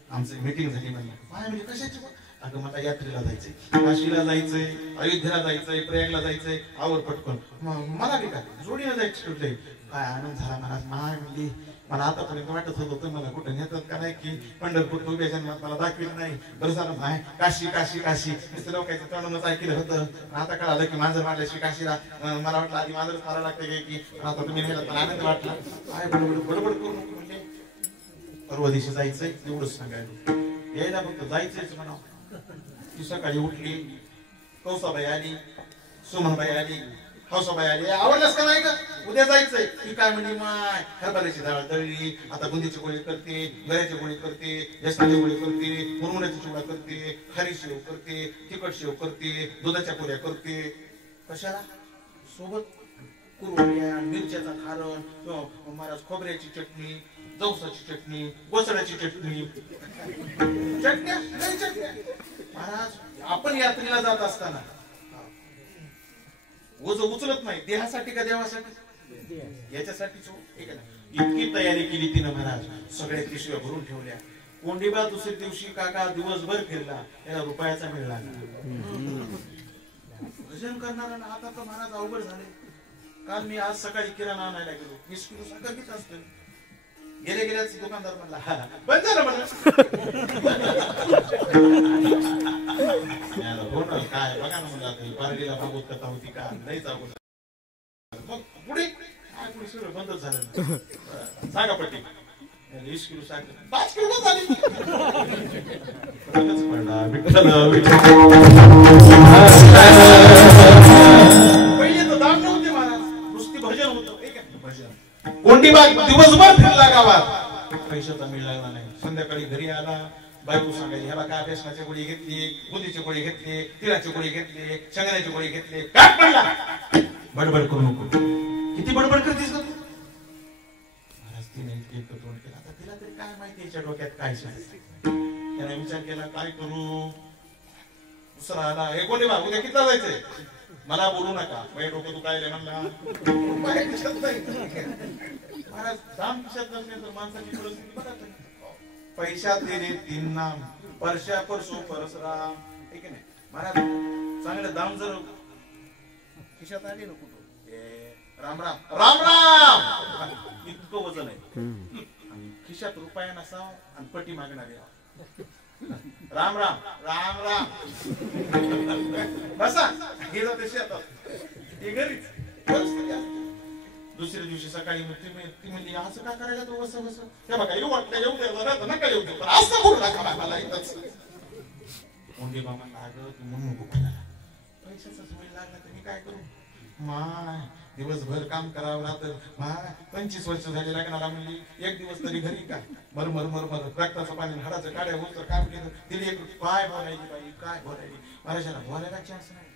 आमचं मीटिंग झाली म्हणलं. काय म्हणजे कशाची? अगं मला यात्रेला जायचंय, काशीला जायचंय, अयोध्येला जायचंय, प्रयागला जायचंय, आवर पटकन. मला बी काय जोडीला जायचं ठरलंय. काय आनंद झाला महाराज. माय म्हणजे मला आतापर्यंत वाटत होतं मला कुठं नेतात का नाही, की पंढरपूर उभ्या जन्मात मला दाखविलं नाही. बरं झालं माय काशी काशी काशी नुसतं लोकांचं तोंडूनच ऐकलं होतं. आता कळालं की माझं मारल्याशी काशीला. मला वाटलं आधी माझं मारावं लागतं की, आता तुम्ही नेलं तर आनंद वाटला. काय बडबड करू नको म्हणजे परवा दिवशी जायचंय एवढंच सांगायला. यायला फक्त जायचंच म्हणावं. ती सकाळी उठली, कौसाबाई आली, सुमनबाई आली, हौसाबाई आली. आवडलंच का नाही का? उद्या जायचंय. ती काय म्हणजे माय हरभऱ्याची डाळ तळली, आता बुंदीची गोळी करते, गऱ्याची गोळी करते, लसणाची गोळी करते, मुरमुऱ्याची चिवडा करते, खारी शेव करते, तिखट शेव करते, दुधाच्या पुऱ्या करते. कशाला? सोबत कुरवड्या, मिरच्याचा खारण, महाराज खोबऱ्याची चटणी, जवसाची चटणी, गोसड्याची चटणी, चटण्या नाही चटण्या. महाराज आपण यात्रेला जात असताना ओझं उचलत नाही. देहासाठी का देवासाठी? याच्यासाठीच हो. ठीक आहे ना. इतकी तयारी केली तिनं महाराज. सगळ्या पिशव्या भरून ठेवल्या. कोंडीबा दुसऱ्या दिवशी काका दिवसभर फिरला, त्याला रुपयाचा मिळाला. भजन करणारा आता तर महाराज अवघड झाले. काल मी आज सकाळी किराणा आणायला गेलो. 20 किलो साखर घेत असतो. गेल्याच दुकानदार म्हणला बंद झालं म्हणलं. काय बघा ना म्हणलं, पारडीला भागवत कथा होती का नाही जाऊ. मग पुढे सगळं बंदच झालं. सांगा पट्टी 20 किलो साखर 5 किलो झाली. पहिले तर दाम नव्हते महाराज, नुसती भजन होतं. भजन कोंडीबा दिवसभर फिरला गावात, पैशाचा मिळ लागला नाही. संध्याकाळी घरी आला, बायको सांगायची ह्याला काय बेसनाची गोळी घेतली, बुंदीची गोळी घेतली, तिळाची गोळी घेतली, शेंगण्याची गोळी घेतली. काय पडला? बडबड करू नको. किती बडबड करतेस का तू? महाराज तिने एक तोंड केला. आता तिला तरी काय माहिती याच्या डोक्यात काय त्याने विचार केला काय करू. दुसरा आला, हे कोंडीबा उद्या कितीला जायचंय? मला बोलू नका. माझ्या डोकं तू काय म्हणला महाराज. दाम खिशात नसले तर माणसाची परिस्थिती बघा. पैशात दिले 3 नाम, परशा परसो परसराम. ठीक आहे ना महाराज. चांगलं दाम जर खिशात आले ना कुठं, राम राम राम राम इतकं वजन आहे. खिशात रुपया नसावा आणि पटी मागणारे राम राम राम राम. बसा गेलं ते शेतात, ते घरीच. दुसऱ्या दिवशी सकाळी ती म्हणजे असं का करायला तो वस वस. हे बघा येऊ वाटतं, येऊ द्या नका येऊ दे, पण असं करू नका मला इथंच. कोंडी बाबा लागलं तू म्हणून नको करायला. पैशाचा वेळ लागला तर मी काय करू. माय दिवसभर काम करावं लागतं. माय 25 वर्ष झाले लग्नाला. म्हणली एक दिवस तरी घरी का मर मर मर मर रक्ताचं पाणी हाडाचं काड्या होतं काम केलं. तिने एक काय बोलायची बाई, काय बोलायची. महाराजाला बोलायला चान्स नाही.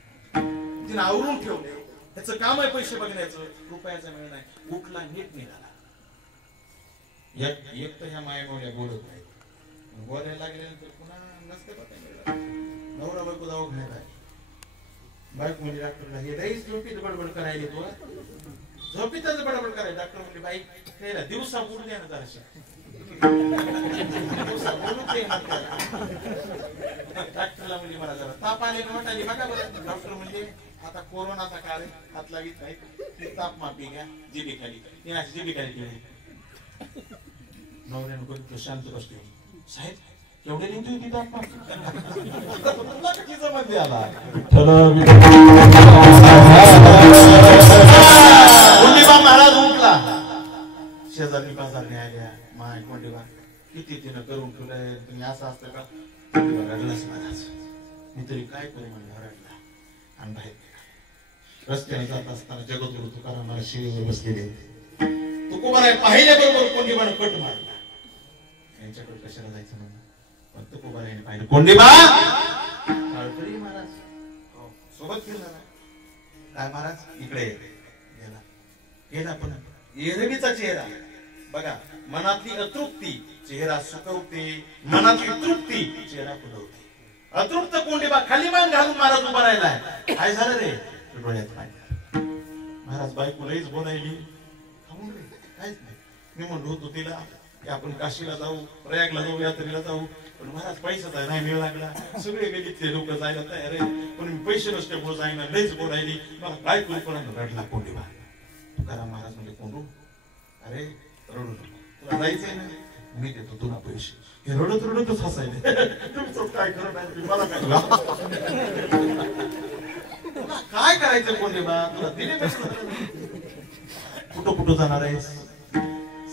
तिने आवरून ठेवले. त्याचं काम आहे पैसे बघण्याचं, रुपयाचा मिळ नाही. उठला नीट निघाला. एक तर ह्या मायामोळ्या बोलत नाही. बोलायला लागल्यानंतर पुन्हा नसते पता. नवरा बायको दवाखान्यात आहे. बायको म्हणजे डॉक्टरला हे लईच झोपीत बडबड करायला. तो झोपीतच बडबड करायला. डॉक्टर म्हणजे बाई त्याला दिवसा बोलू द्या ना जराशी. दिवसा बोलू दे. डॉक्टरला म्हणजे मला जरा ताप आले वाटाली बघा बरं. डॉक्टर म्हणजे आता कोरोनाचा काळ आहे, हात लावित नाही. ती ताप मापी घ्या जिबी खाली. जिबी खाली ठेवली. नवऱ्यानं बघतो शांत बसतो. साहेब एवढे लिहितो ती ताप मापी मध्ये आला. कोंडीबा महाराज उठला. शेजारी पाजारने आल्या. माय कोंडीबा किती तिनं करून ठेवलंय, तुम्ही असं असतं का? रडलाच महाराज. मी तरी काय करू म्हणलं. रडला आणि बाहेर रस्त्याने जात असताना जगद्गुरु तुकाराम मला शिळीवर बसलेले. तुकोबाराय पाहिल्याबरोबर कोंडीबानं कट मारला. यांच्याकडे कशाला जायचं म्हणून पण तुकोबारायाने पाहिलं कोंडीबा तळतळी महाराज सोबत गेला काय महाराज इकडे गेला गेला पण एरवीचा चेहरा बघा मनातली अतृप्ती चेहरा सुकवते मनातली तृप्ती चेहरा फुलवते अतृप्त कोंडीबा खाली मान घालून महाराज उभा राहिलाय काय झालं रे डोळ्यात पाणी महाराज बायको लईच बोलायली काहीच नाही मी म्हणलो होतो तिला की आपण काशीला जाऊ प्रयागला जाऊ यात्रेला जाऊ पण महाराज पैशाचा नाही मिळ लागला सगळे गल्लीतले लोक जायला तयार आहे पण मी पैसे नसल्यामुळे जाईना लईच बोलायली मला काय करू पण रडला कोंडीबा तुकाराम महाराज म्हणजे कोंडू अरे रडू नको तुला जायचंय ना मी देतो तुला पैसे हे रडत रडतच हसायले तुमचं काय खरं नाही मला काय काय करायचं कोंडीबा तुला दिले पैसे कुठं कुठं जाणार आहेस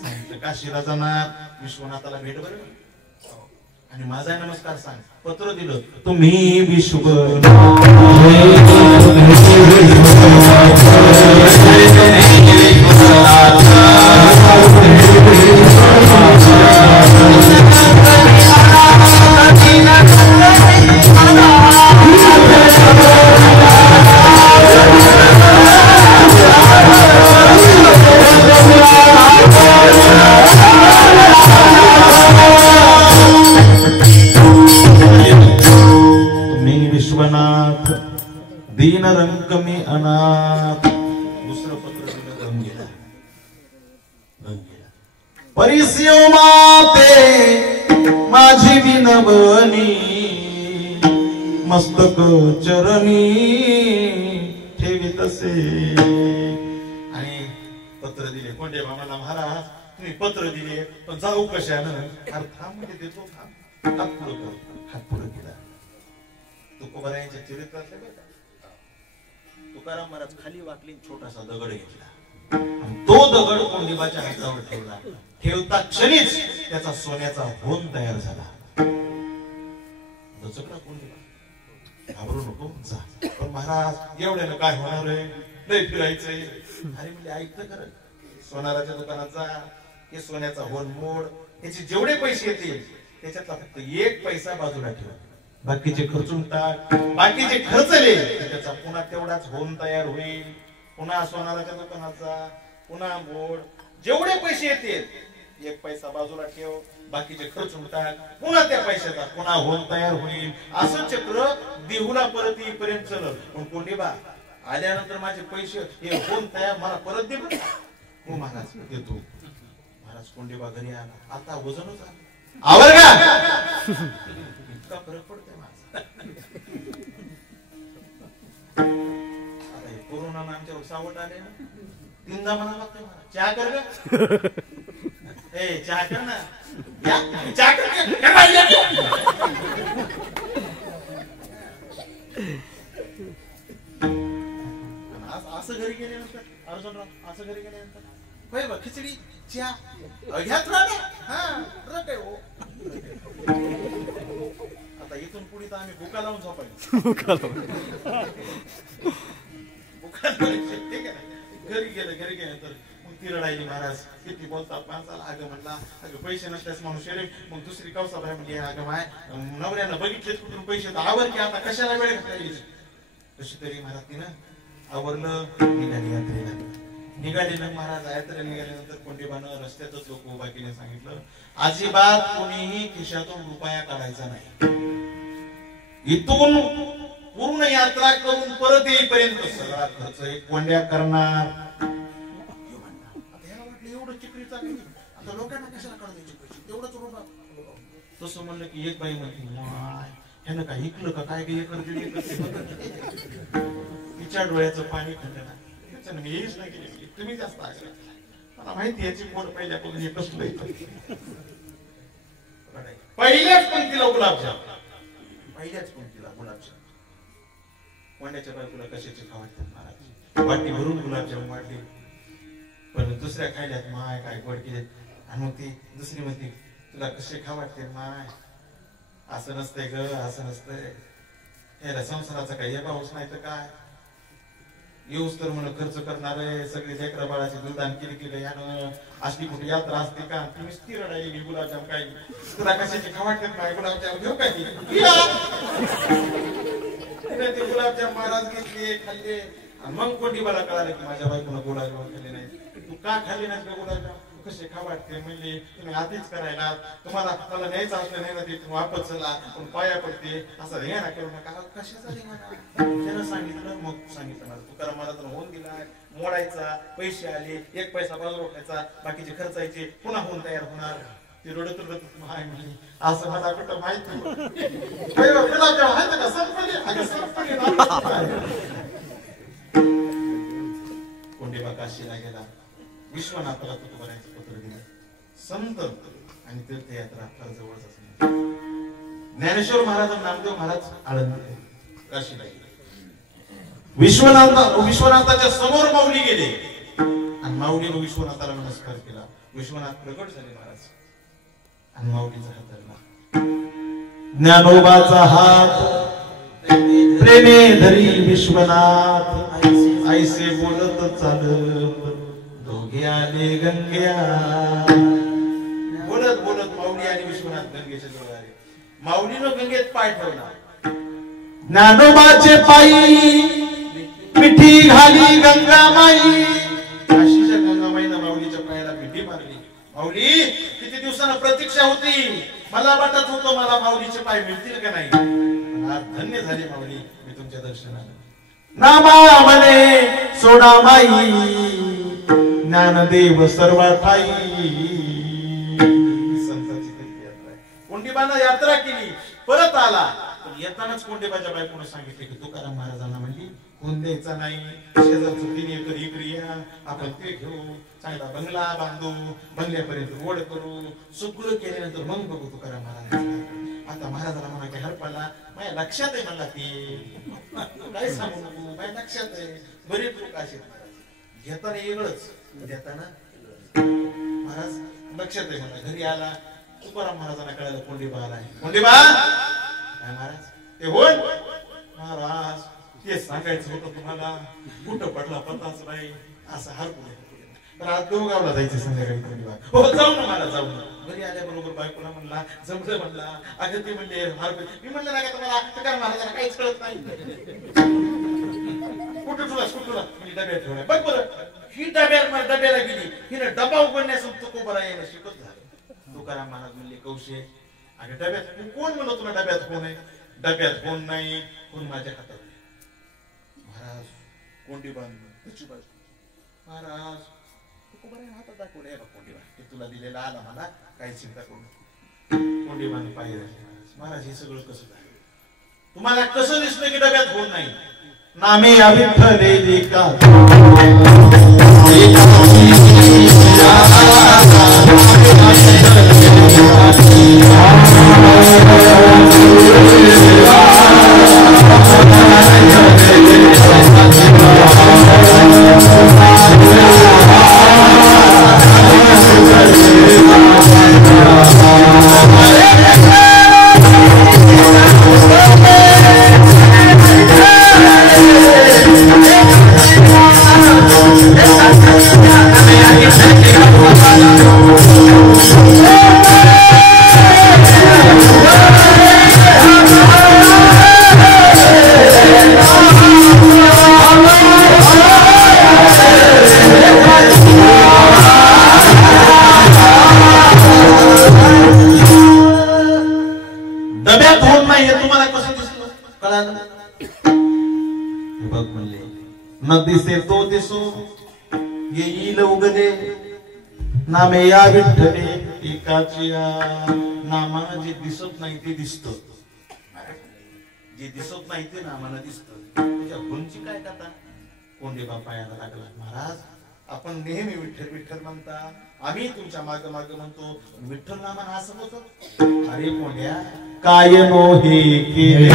सांगितलं काशीला जाणार विश्वनाथाला भेट बरं आणि माझा नमस्कार सांग पत्र दिलं तुम्ही विश्वनाथ दीन रंग मी अनाथ दुसरं पत्र दिलं गम गेला परिस्यो माते माझी विनवणी मस्तक चरणी ठेवी तसे आणि पत्र दिले कोंडे मामाला महाराज तुम्ही पत्र दिले पण जाऊ कशानं थांब म्हणजे देतो थांब हात पुढं कर हात पुढं केला तुकोबारायांच्या चरित्रातले बघा तुकाराम महाराज खाली वाकली छोटासा दगड घेतला तो दगड कोंडीबाच्या हातावर ठेवला ठेवता क्षणीच त्याचा सोन्याचा होम तयार झाला दचकला कोंडीबा घाबरू नको जा पण महाराज एवढ्यानं काय होणार आहे लय फिरायचंय अरे म्हणजे ऐकतं खरं सोनाराच्या दुकानात जा हे सोन्याचा होन मोड याचे जेवढे पैसे येतील त्याच्यातला फक्त एक पैसा बाजूला ठेव बाकीचे खर्चून टाक बाकीचे खर्चले त्याचा पुन्हा तेवढाच होम तयार होईल पुन्हा सोनाराच्या दुकानात जा पुन्हा मोड जेवढे पैसे येतील एक पैसा बाजूला ठेव बाकीचे खर्चून टाक पुन्हा त्या पैशाचा पुन्हा होम तयार होईल असं चक्र देहुला परत येईपर्यंत चलत पण कोंडीबा आल्यानंतर माझे पैसे हे होम तयार मला परत दे बरं हो महाराज देतो महाराज कोंडीबा घरी आला आता वजनच आलं आवर्गा इतका फरक पडतोय माझा कोरोना आमच्यावर सावट आले ना तीनदा म्हणा लागतोय मला चहा कर ग ए चहा कर ना या चहा कर असं घरी गेल्यानंतर अर्जुनराव असं घरी गेल्यानंतर होय बा खिचडी चहा घ्याच राहते हा रटे हो आता इथून पुढे तर आम्ही भुका लावून झोपायला ठीक आहे घरी गेल्यानंतर मग ती रडायली महाराज किती बोलतात माणसाला अगं म्हणला अगं पैसे नसल्यास माणूस रे मग दुसरी कौसाबाई म्हणजे अगं माय नवऱ्यानं बघितलेच कुठून पैसे आवर की आता कशाला वेळ घालायची कशी तरी महाराज तिनं आवरलं निघाली यात्रेला निघालेलं महाराज यात्रेला निघाल्यानंतर कोंडीबानं रस्त्यातच लोक उभा केले सांगितलं अजिबात कोणीही खिशातून रुपया काढायचा नाही इथून पूर्ण यात्रा करून परत येईपर्यंत सगळा खर्च एक कोंड्या करणार एवढं चिकरी चालली आता लोकांना कशाला काढायचे पैसे तेवढंच रुपया तसं म्हणलं की एक बाई म्हणते ह्यानं काय ऐकलं का काय तिच्या डोळ्याचं पाणी खंडलं मी हेच नाही केली तुम्ही जास्त मला माहिती याची पोट पहिल्यापासून हे कसलं येतं पहिल्याच पंक्तीला गुलाबजाम पहिल्याच पंक्तीला गुलाबजाम कोंड्याच्या बायकोला कशाचे खा वाटतात महाराज वाटी भरून गुलाबजाम वाटली पण दुसऱ्या खायल्यात माय काय गोड केले आणि मग ती दुसरी म्हणते तुला कसे खा वाटते माय असं नसतंय ग असं नसतंय याला संसाराचा काही हे पाऊस नाही तर काय येऊस तर म्हणून खर्च करणारे सगळे लेकरा बाळाचे दुर्दान केले यानं असली कुठे यात्रा असते का तुम्ही स्थिर राहिली गुलाबजाम काय तुला कशाची खावाटत नाही गुलाबजाम घेऊ काय ते गुलाबजाम महाराज घेतले खाल्ले मग कोणी मला कळालं की माझ्या बायकोला गुलाबजाम खाल्ले नाही तू का खाल्ले नाही का गुलाबजाम कसे खा वाटते म्हणजे तुम्ही आधीच करायला तुम्हाला मला न्यायचं असलं नाही ना ते तुम्ही वापस चला पण पाया पडते असं ध्यान करू नका कशाचा त्यानं सांगितलं मग सांगितलं मला तुकाराम मला तर होऊन गेला मोडायचा पैसे आले एक पैसा बाजू रोखायचा बाकीचे खर्चायचे पुन्हा होऊन तयार होणार ते रडत माय म्हणे असं मला कुठं माहिती कोंडेबा काशीला गेला विश्वनाथाला तुकोबारायांचं पत्र दिलं संत आणि तीर्थयात्रा फार जवळच असणार ज्ञानेश्वर महाराज नामदेव महाराज आळंदी काशीला गेले विश्वनाथाच्या समोर माऊली गेले आणि माऊलीने विश्वनाथाला नमस्कार केला विश्वनाथ प्रगट झाले महाराज आणि माऊलीचा हात धरला ज्ञानोबाचा हात प्रेमे धरी विश्वनाथ ऐसे बोलत चालत आले गंग्या बोलत बोलत माऊली आणि विश्वनाथ गंगेच्या जवळ आले माऊलीनं गंगेत पाय ठेवला ज्ञानोबाचे पायी मिठी घाली गंगामाई काशीच्या गंगामाईनं माऊलीच्या पायाला मिठी मारली माऊली किती दिवसांना प्रतीक्षा होती मला वाटत होतं मला माऊलीचे पाय मिळतील का नाही आज धन्य झाले माऊली मी तुमच्या दर्शनाला नामा म्हणे सोडा माई ज्ञानदेव सर्व ठाई संतांची यात्रा कोंडीबानं यात्रा केली परत आला पण येतानाच कोंडीबाच्या बायकोने सांगितले की तुकाराम महाराजांना म्हणली कोण द्यायचा नाही शेजारचं 3 एकर इकरिया आपण ते घेऊ चांगला बंगला बांधू बंगल्यापर्यंत रोड करू सगळं केल्यानंतर मग बघू तुकाराम महाराज आता महाराजाला म्हणा की हरपाला माझ्या लक्षात आहे मला ते काय सांगू नको माझ्या लक्षात आहे बरेच लोक असे घेताना वेगळंच देताना महाराज लक्षात आहे मला घरी आला तुकाराम महाराजांना कळालं कोंडीबा आलाय कोंडीबा काय महाराज ते होय महाराज ते सांगायचं होतं तुम्हाला कुठं पडला पत्ताच नाही असं हरपुले तर आज देवगावला जायचं संध्याकाळी कोंडीबा हो जाऊ ना मला जाऊ ना घरी आल्याबरोबर बायकोला म्हणला जमलं म्हणला अगं ते म्हणले हरपुले मी म्हणलं नाही का तुम्हाला तुकाराम महाराजांना काहीच कळत नाही कुठं तुला डब्यात ठेवलाय बघ बरं ही डब्याला गेली हिने डबा उघडण्यास तुकोबारा यायला शिकत झालं तुकाराम महाराज म्हणले कौशे अगं डब्यात कोण म्हणलं तुला डब्यात कोण आहे डब्यात कोण नाही कोण माझ्या हातात महाराज कोंडीबा महाराज तुकोबारा हातात दाखवले कोंडीबा ते तुला दिलेला आला मला काही चिंता करू कोंडीबाने पाहिजे महाराज हे सगळं कसं झालं तुम्हाला कसं दिसलं की डब्यात कोण नाही नामे अविठ्ठले लेका दिसे तो दिसो येईल उगले नामे या विठ्ठले एकाचिया नामा जे दिसत नाही ते दिसत जे दिसत नाही ते नामाला दिसत त्याच्या गुणची काय कथा कोंडीबा पायाला लागला महाराज आपण नेहमी विठ्ठल विठ्ठल म्हणता आम्ही तुमच्या माग माग म्हणतो विठ्ठल नामानं असं होतं अरे कोंड्या काय नो हे केले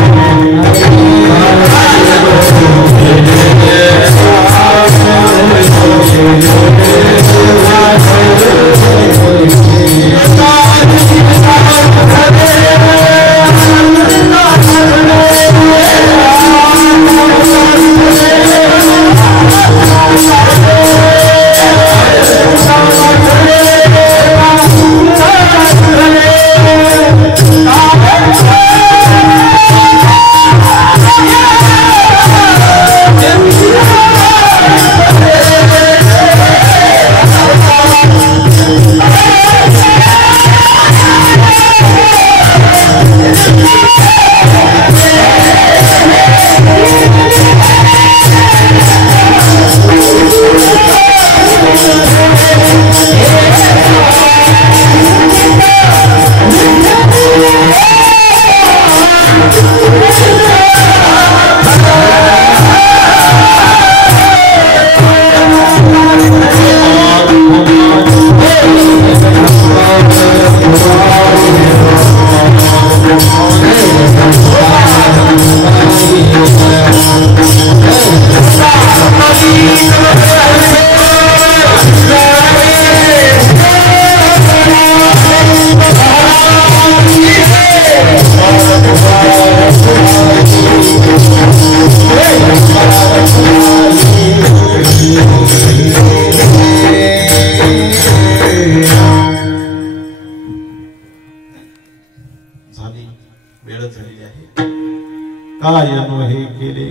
काय हे केले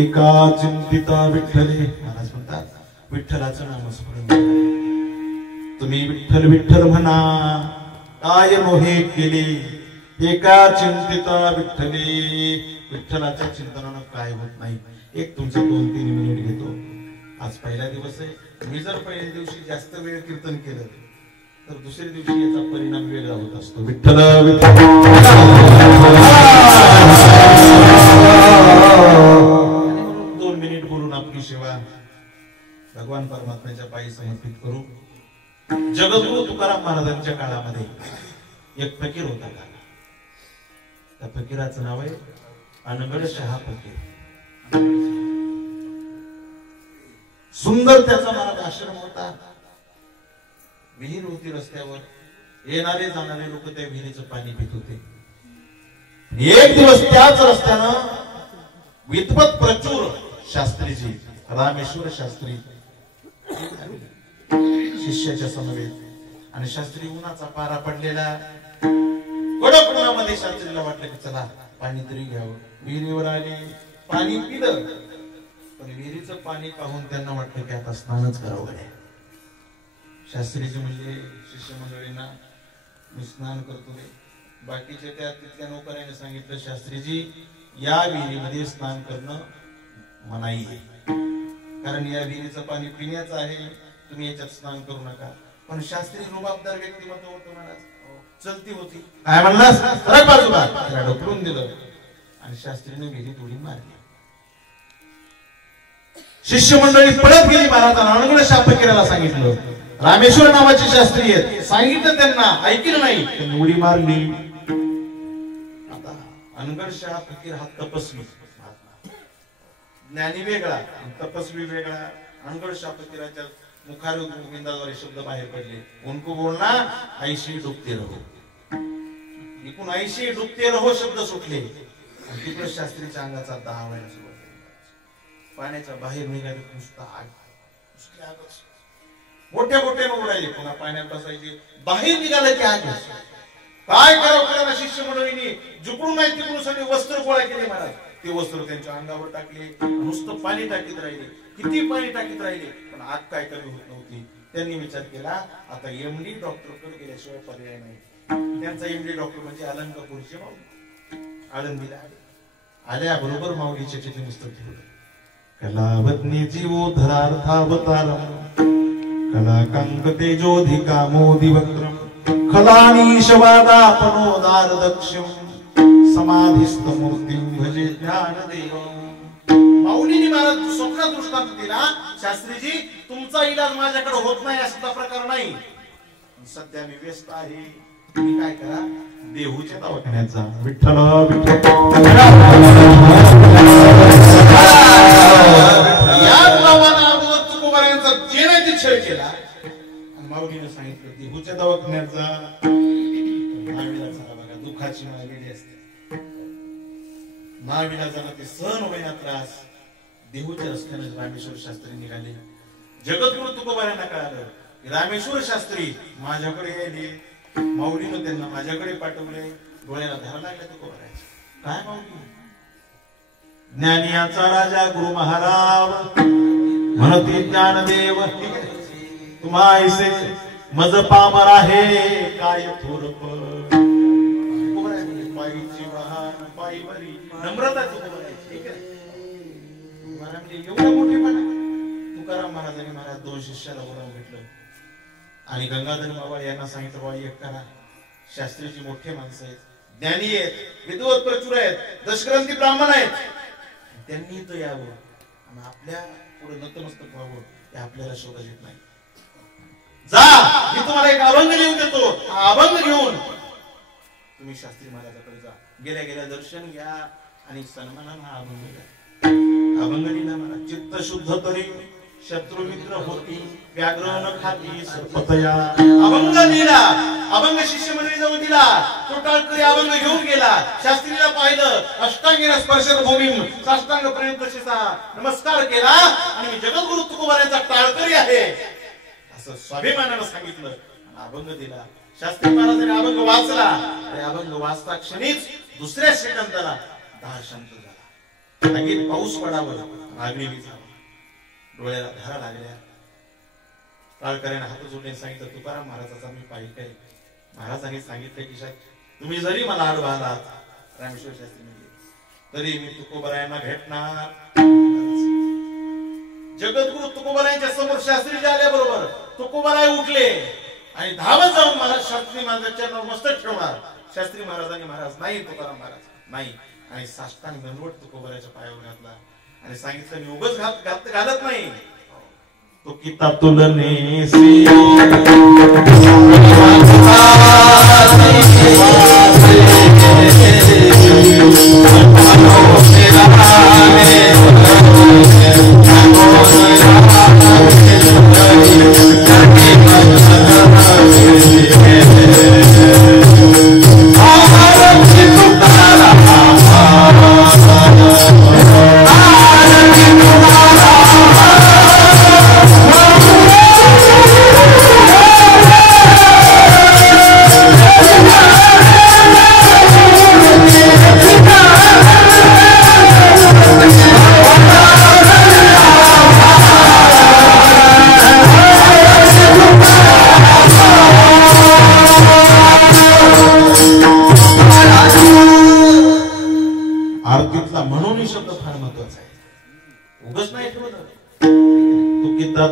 एका चिंतिता विठ्ठले. महाराज म्हणतात विठ्ठलाचं नाम स्मरण तुम्ही विठ्ठल विठ्ठल म्हणा. काय हे केले एका चिंतिता विठ्ठले. विठ्ठलाच्या चिंतनानं काय होत नाही. एक तुमचे 2-3 मिनिट घेतो. आज पहिला दिवस आहे. मी जर पहिल्या दिवशी जास्त वेळ कीर्तन केलं तर दुसऱ्या दिवशी याचा परिणाम वेगळा होत असतो. विठ्ठल म्हणून 2 मिनिट बोलून आपली सेवा भगवान परमात्म्याच्या पायी समर्पित करू. जगद्गुरु तुकाराम महाराजांच्या काळामध्ये एक फकीर होता. त्या फकीराचं नाव आहे अनगड शहा फकीर. सुंदर त्याचा महाराज आश्रम होता. विहीर होती रस्त्यावर. येणारे जाणारे लोक त्या विहिरीचं पाणी पित होते. एक दिवस त्याच रस्त्यानं विद्वत प्रचूर शास्त्रीजी रामेश्वर शास्त्री शिष्याच्या समवेत आणि शास्त्री उन्हाचा पारा पडलेला कडक उन्हामध्ये शास्त्रीला वाटलं की चला पाणी तरी घ्यावं. विहिरीवर आले पाणी पिलं पण विहिरीचं पाणी पाहून त्यांना वाटलं की आता स्नानच करावं. शास्त्रीजी म्हणजे शिष्य मंडळींना मी स्नान करतो. बाकीचे त्या तिथल्या नोकऱ्याने सांगितलं शास्त्रीजी या विहिरीमध्ये स्नान करणं मनाई आहे कारण या विहिरीचं पाणी पिण्याचं आहे. तुम्ही याच्यात स्नान करू नका. पण शास्त्री रुबाबदार व्यक्तिमत्व होतं महाराज. चलती होती. काय म्हणलास सरक बाजूला ढकलून दिलं आणि शास्त्रीने विहिरीत उडी मारली. शिष्य मंडळी पळत गेली. महाराजांना अनगड शहा फकीराला सांगितलं रामेश्वर नावाचे शास्त्री आहेत. सांगितलं त्यांना ऐकलं नाही. त्यांनी उडी मारली. आता अनगड शहा फकीर हा तपस्वी ज्ञानी वेगळा तपस्वी वेगळा. अनगड शहा फकीराच्या मुखारविंदाद्वारे शब्द बाहेर पडले. उनको बोलना ऐशी डुबते रहो. एकूण ऐशी डुबते रहो शब्द सुटले. तिकडे शास्त्रीच्या अंगाचा दाह व्हायला सुरुवात झाली. पाण्याच्या बाहेर निघाले नुसता आग. मोठ्या मोठ्याने उडायले. पुन्हा पाण्यात बसायचे. बाहेर निघाले की आग. काय करावं शिष्य मंडळींनी जिकडून नाही तिकडून वस्त्र गोळा केले महाराज. ते वस्त्र त्यांच्या अंगावर टाकले. नुसतं पाणी टाकीत राहिले. किती पाणी टाकीत राहिले पण आग काय कमी होत नव्हती. त्यांनी विचार केला आता एमडी डॉक्टर कडे गेल्याशिवाय पर्याय नाही. त्यांचा एमडी डॉक्टर म्हणजे अलंकापूरचे माऊली. आळंदीला आल्या बरोबर माऊलीचे चिठ्ठी पुस्तक ठेवलं. कलावत्नी जीवो धरार्थावतारम कलाकांक तेजोधिका मोदिवक्त्रम खलानीशवादापनोदार दक्षम समाधिस्थ मूर्तिं भजे ज्ञानदेव. माऊलीने महाराज स्वप्नात दृष्टांत दिला शास्त्रीजी तुमचा इलाज माझ्याकडे होत नाही असा प्रकार नाही. सध्या मी व्यस्त आहे. तुम्ही काय करा देहूच्या दवाखान्यात जा. विठ्ठल छळ केला आणि माऊलीने सांगितलं देहूच्या दवाखान्यात जा. बघा दुःखाची माळ गेली असते. नाविलाजाला ते सहन होईना त्रास. देहूच्या रस्त्याने रामेश्वर शास्त्री निघाले. जगद्गुरु तुकोबारायांना कळालं रामेश्वर शास्त्री माझ्याकडे यायले. माऊलीनं त्यांना माझ्याकडे पाठवले. डोळ्याला धार लागल्या तुकोबारायांच्या. काय माऊली ज्ञानियाचा राजा गुरु महाराज म्हणती ज्ञानदेव तुम्हा ऐसे मज पामर आहे काय थोरप. पायीची वाहन पायीवरी नम्रता तुकोबारायांची. ठीक आहे एवढा मोठेपणा. तुकाराम महाराजांनी महाराज 2 शिष्याला बोलावून घेतलं आणि गंगाधर बाबा यांना सांगितलं बाबा एक करा. शास्त्रीची मोठे माणसं आहेत. ज्ञानी आहेत. विद्वत प्रचूर आहेत. दशग्रंथी ब्राह्मण आहेत. त्यांनी तो यावं आणि आपल्या पुढे नतमस्तक व्हावं हे आपल्याला शोधा येत नाही. जा मी तुम्हाला एक अभंग लिहून देतो. अभंग घेऊन तुम्ही शास्त्री महाराजाकडे जा, गेल्या गेल्या दर्शन घ्या आणि सन्मानानं अभंग दिला मला. चित्त शुद्ध तरी शत्रु मित्र होती, व्याघ्र न खाती सर्पतया. अभंग दिला, अभंग शिष्य मंडळी जवळ दिला. तो टाळकरी अभंग घेऊन गेला, शास्त्रीला पाहिलं, अष्टांगेन स्पर्शत भूमीम साष्टांग प्रणितशिसा नमस्कार केला आणि मी जगद्गुरु तुकोबारायांचा टाळकरी आहे असं स्वाभिमानानं सांगितलं. अभंग दिला. शास्त्री महाराजांनी अभंग वाचला. अभंग वाचता क्षणीच दुसऱ्या सेकंदाला दार शांत झाला. लगेच पाऊस पडावर रागणी झाला, डोळ्याला धारा लागल्या. टाळकऱ्याने हात जोडले सांगितलं, तुकाराम महाराजाचा मी पाहिजे काय. महाराजांनी सांगितलं की तुम्ही जरी मला आडवा आलात रामेश्वर शास्त्री तरी मी तुकोबारायांना भेटणार. जगद्गुरु तुकोबारायांच्या समोर शास्त्रीजी आल्याबरोबर तुकोबाराय उठले आणि धावत जाऊन महाराज शास्त्री महाराजांच्या चरणावर मस्तक ठेवणार. शास्त्री महाराजांनी महाराज नाही, तुकाराम महाराज नाही, आणि साष्टांग दंडवत तुकोबाराच्या पायावर घातला आणि सांगितलं मी उगाच घालत नाही. तो किता तुलने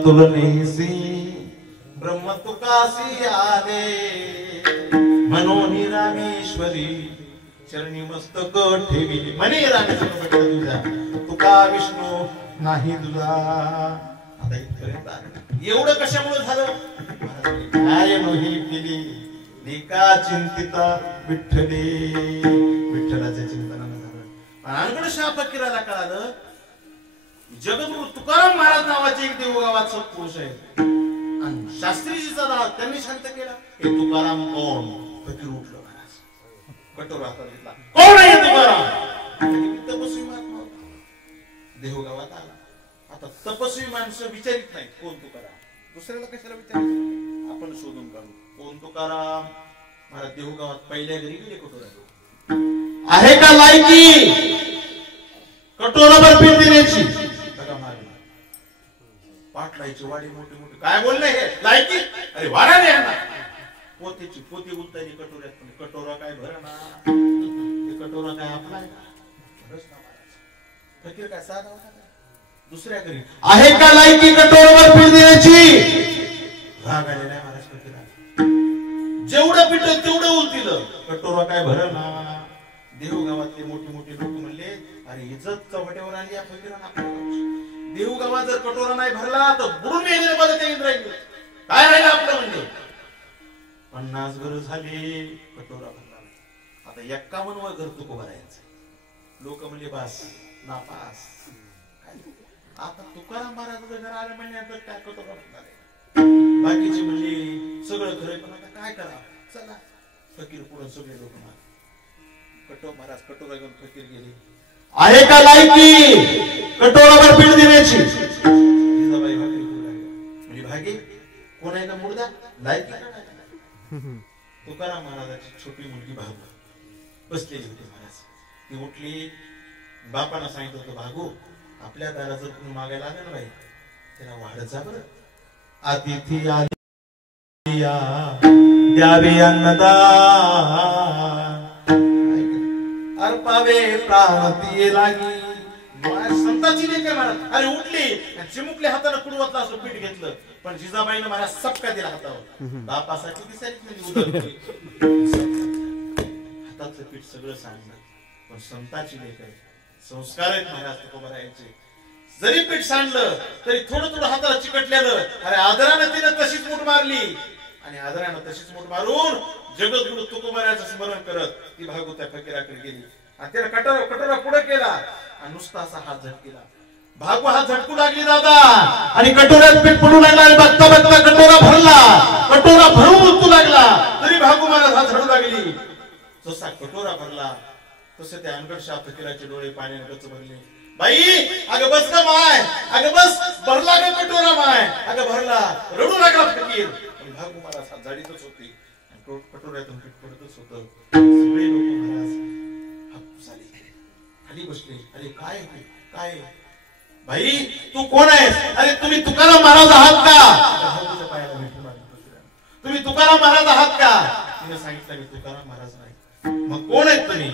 तुलनेसी ब्रह्म तुकासी आले म्हणून रामेश्वरी चरणी मस्तक ठेवी. म्हणे रामेश्वर तुझा तुका विष्णू नाही तुझा. आता इथपर्यंत एवढं कशामुळे झालं. काय नोही केली एका चिंतिता विठ्ठले. विठ्ठलाच्या चिंतनानं झालं. आणखी शाह फकीराला कळालं जगद्गुरु तुकाराम महाराज नावाचे एक देवगावात सत्पुरुष आहेत आणि शास्त्रीजीचा दाव त्यांनी शांत केला. हे तुकाराम कोण. फकीर उठलं. महाराज कटोरा हातात घेतला. कोण आहे तुकाराम. तपस्वी महात्मा देवगावात आला. आता तपस्वी माणसं विचारित नाही कोण तुकाराम. दुसऱ्याला कशाला विचारायचं, आपण शोधून काढू कोण तुकाराम. महाराज देवगावात पहिल्या घरी गेले. कटोरा आहे का लायकी कटोरावर पीठ देण्याची. पाटलायची वाडी मोठी मोठी काय बोलले हे लायकी. अरे वारा नाही आणणार. पोतीची पोती उलटायची कटोऱ्यात. कटोरा काय भरणा. कटोरा काय आपला आहे का. फकीर काय साधा होता. दुसऱ्या घरी आहे का लायकी कटोरावर पीठ देण्याची. राग आलेला आहे महाराज फकीराला. जेवढं पीठ तेवढं उलतील. कटोरा काय भरणा. देवगावातले मोठी मोठी लोक म्हणले अरे इज्जत चव्हाट्यावर आली या फकीराला. देवगावात जर कटोरा नाही भरला तर बुडून येईल मदत येईल राहील. काय राहिलं आपलं म्हणजे 50 घर झाले कटोरा भरला. आता 51 घर तुकोबारायांचं. लोक म्हणले बस नापास. आता तुकाराम महाराजाचं घर आलं म्हणल्यानंतर काय कटोरा भरणार आहे. बाकीचे म्हणले सगळं खरं पण आता काय करा चला. फकीर पुढे सगळे लोक महाराज कटोरा घेऊन फकीर गेले. आहे का लायकी कटोरावर पीठ देण्याची. जिजाबाई भाकरी करू लागल्या. म्हणजे भागे कोण आहे का मुर्दा लायकी का. तुकाराम महाराजाची छोटी मुलगी भागू बसलेली होती. महाराज ती उठली. बापांना सांगितलं होतं भागू आपल्या दारात जर कोणी मागायला आलं ना बाई त्याला वाढत जा बरं. अतिथी आलिया द्यावे अन्नदान अर्पावे प्राणतीये लागी. संताची नाही काय महाराज. अरे उठली चिमुकल्या हाताने कुडवतला असं पीठ घेतलं पण जिजाबाईनं मला सबका दिला हातावर. बापासाठी दिसायची हातातलं पीठ सगळं सांगलं पण संताची नाही काय संस्कार आहेत महाराज तुकोबारायांचे. जरी पीठ सांडलं तरी थोडं थोडं हाताला चिकटलेलं. अरे आदरानं तिनं तशीच मूठ मारली आणि आदरानं तशीच मूठ मारून जगद्गुरु तुकोबाराचं स्मरण करत ती भागवत त्या फकीराकडे गेली आणि त्याला कटोरा पुढे केला आणि नुसता असा हात झटकेला. भागव हात झटकू लागली दादा आणि कटोऱ्यात पीठ पडू लागला आणि बघता बघता कटोरा भरला. कटोरा भरून उतू लागला तरी भागव महाराज हात झडू लागली. जसा कटोरा भरला तसे त्या अनगडशा फकीराचे डोळे पाण्याने गच्च भरले. बाई अगं बस का माय, अगं बस भरला का कटोरा माय, अगं भरला. रडू लागला फकीर. आणि भागव महाराज हात झाडीतच होते आणि कटोऱ्यातून पीठ पडतच होतं. सगळे लोक महाराज हापूस आले, खाली बसले. अरे काय काय भाई तू कोण आहेस? अरे तुम्ही तुकाराम महाराज आहात का? भागवच्या पायाला भेटून तुम्ही तुकाराम महाराज आहात का? तिने सांगितलं मी तुकाराम महाराज नाही. मग कोण आहेत तुम्ही?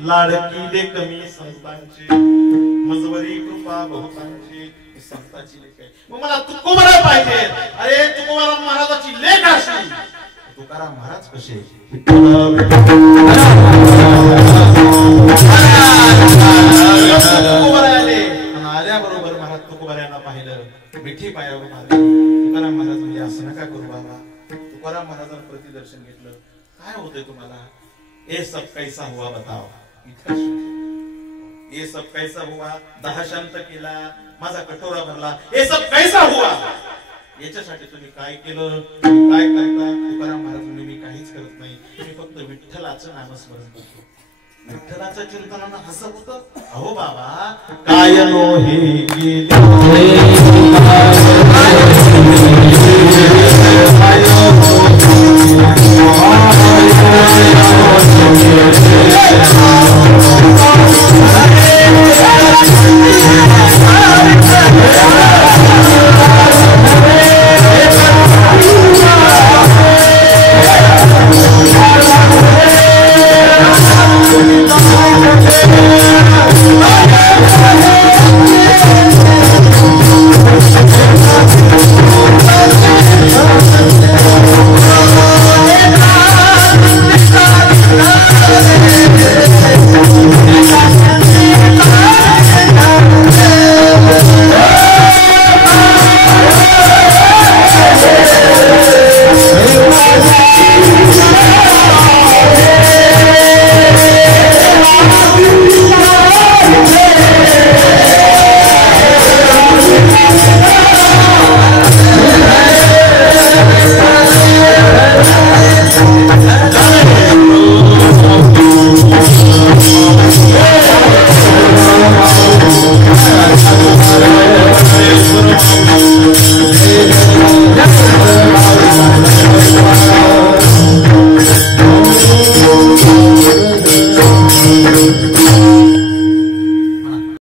लाडकी लेक मी संतांची, मजवरी कृपा बहुतांची, संतांची लेख आहे. मग मला तुकोबारा पाहिजे. अरे तुकोबाराम महाराजाची लेख अशी. तुकाराम महाराज कसे? तुकोबारा आले आणि आल्याबरोबर महाराज तुकोबाऱ्यांना पाहिलं, मिठी पायावर मारली. तुकाराम महाराज म्हणजे असं नका करू बाबा. तुकाराम महाराजांना प्रतिदर्शन घेतलं. काय होतंय तुम्हाला? ये सब कैसा हुआ बताओ. ये सब कैसा हुआ? 10 शांत केला, माझा कटोरा भरला. हे सब कैसा हुआ? याच्यासाठी तुम्ही काय केलं, काय करता? तुकाराम महाराज म्हणजे मी काहीच करत नाही, मी फक्त विठ्ठलाचं नामस्मरण करतो. विठ्ठलाच्या चिंतनानं हसत होतं. अहो बाबा काय नो हे काय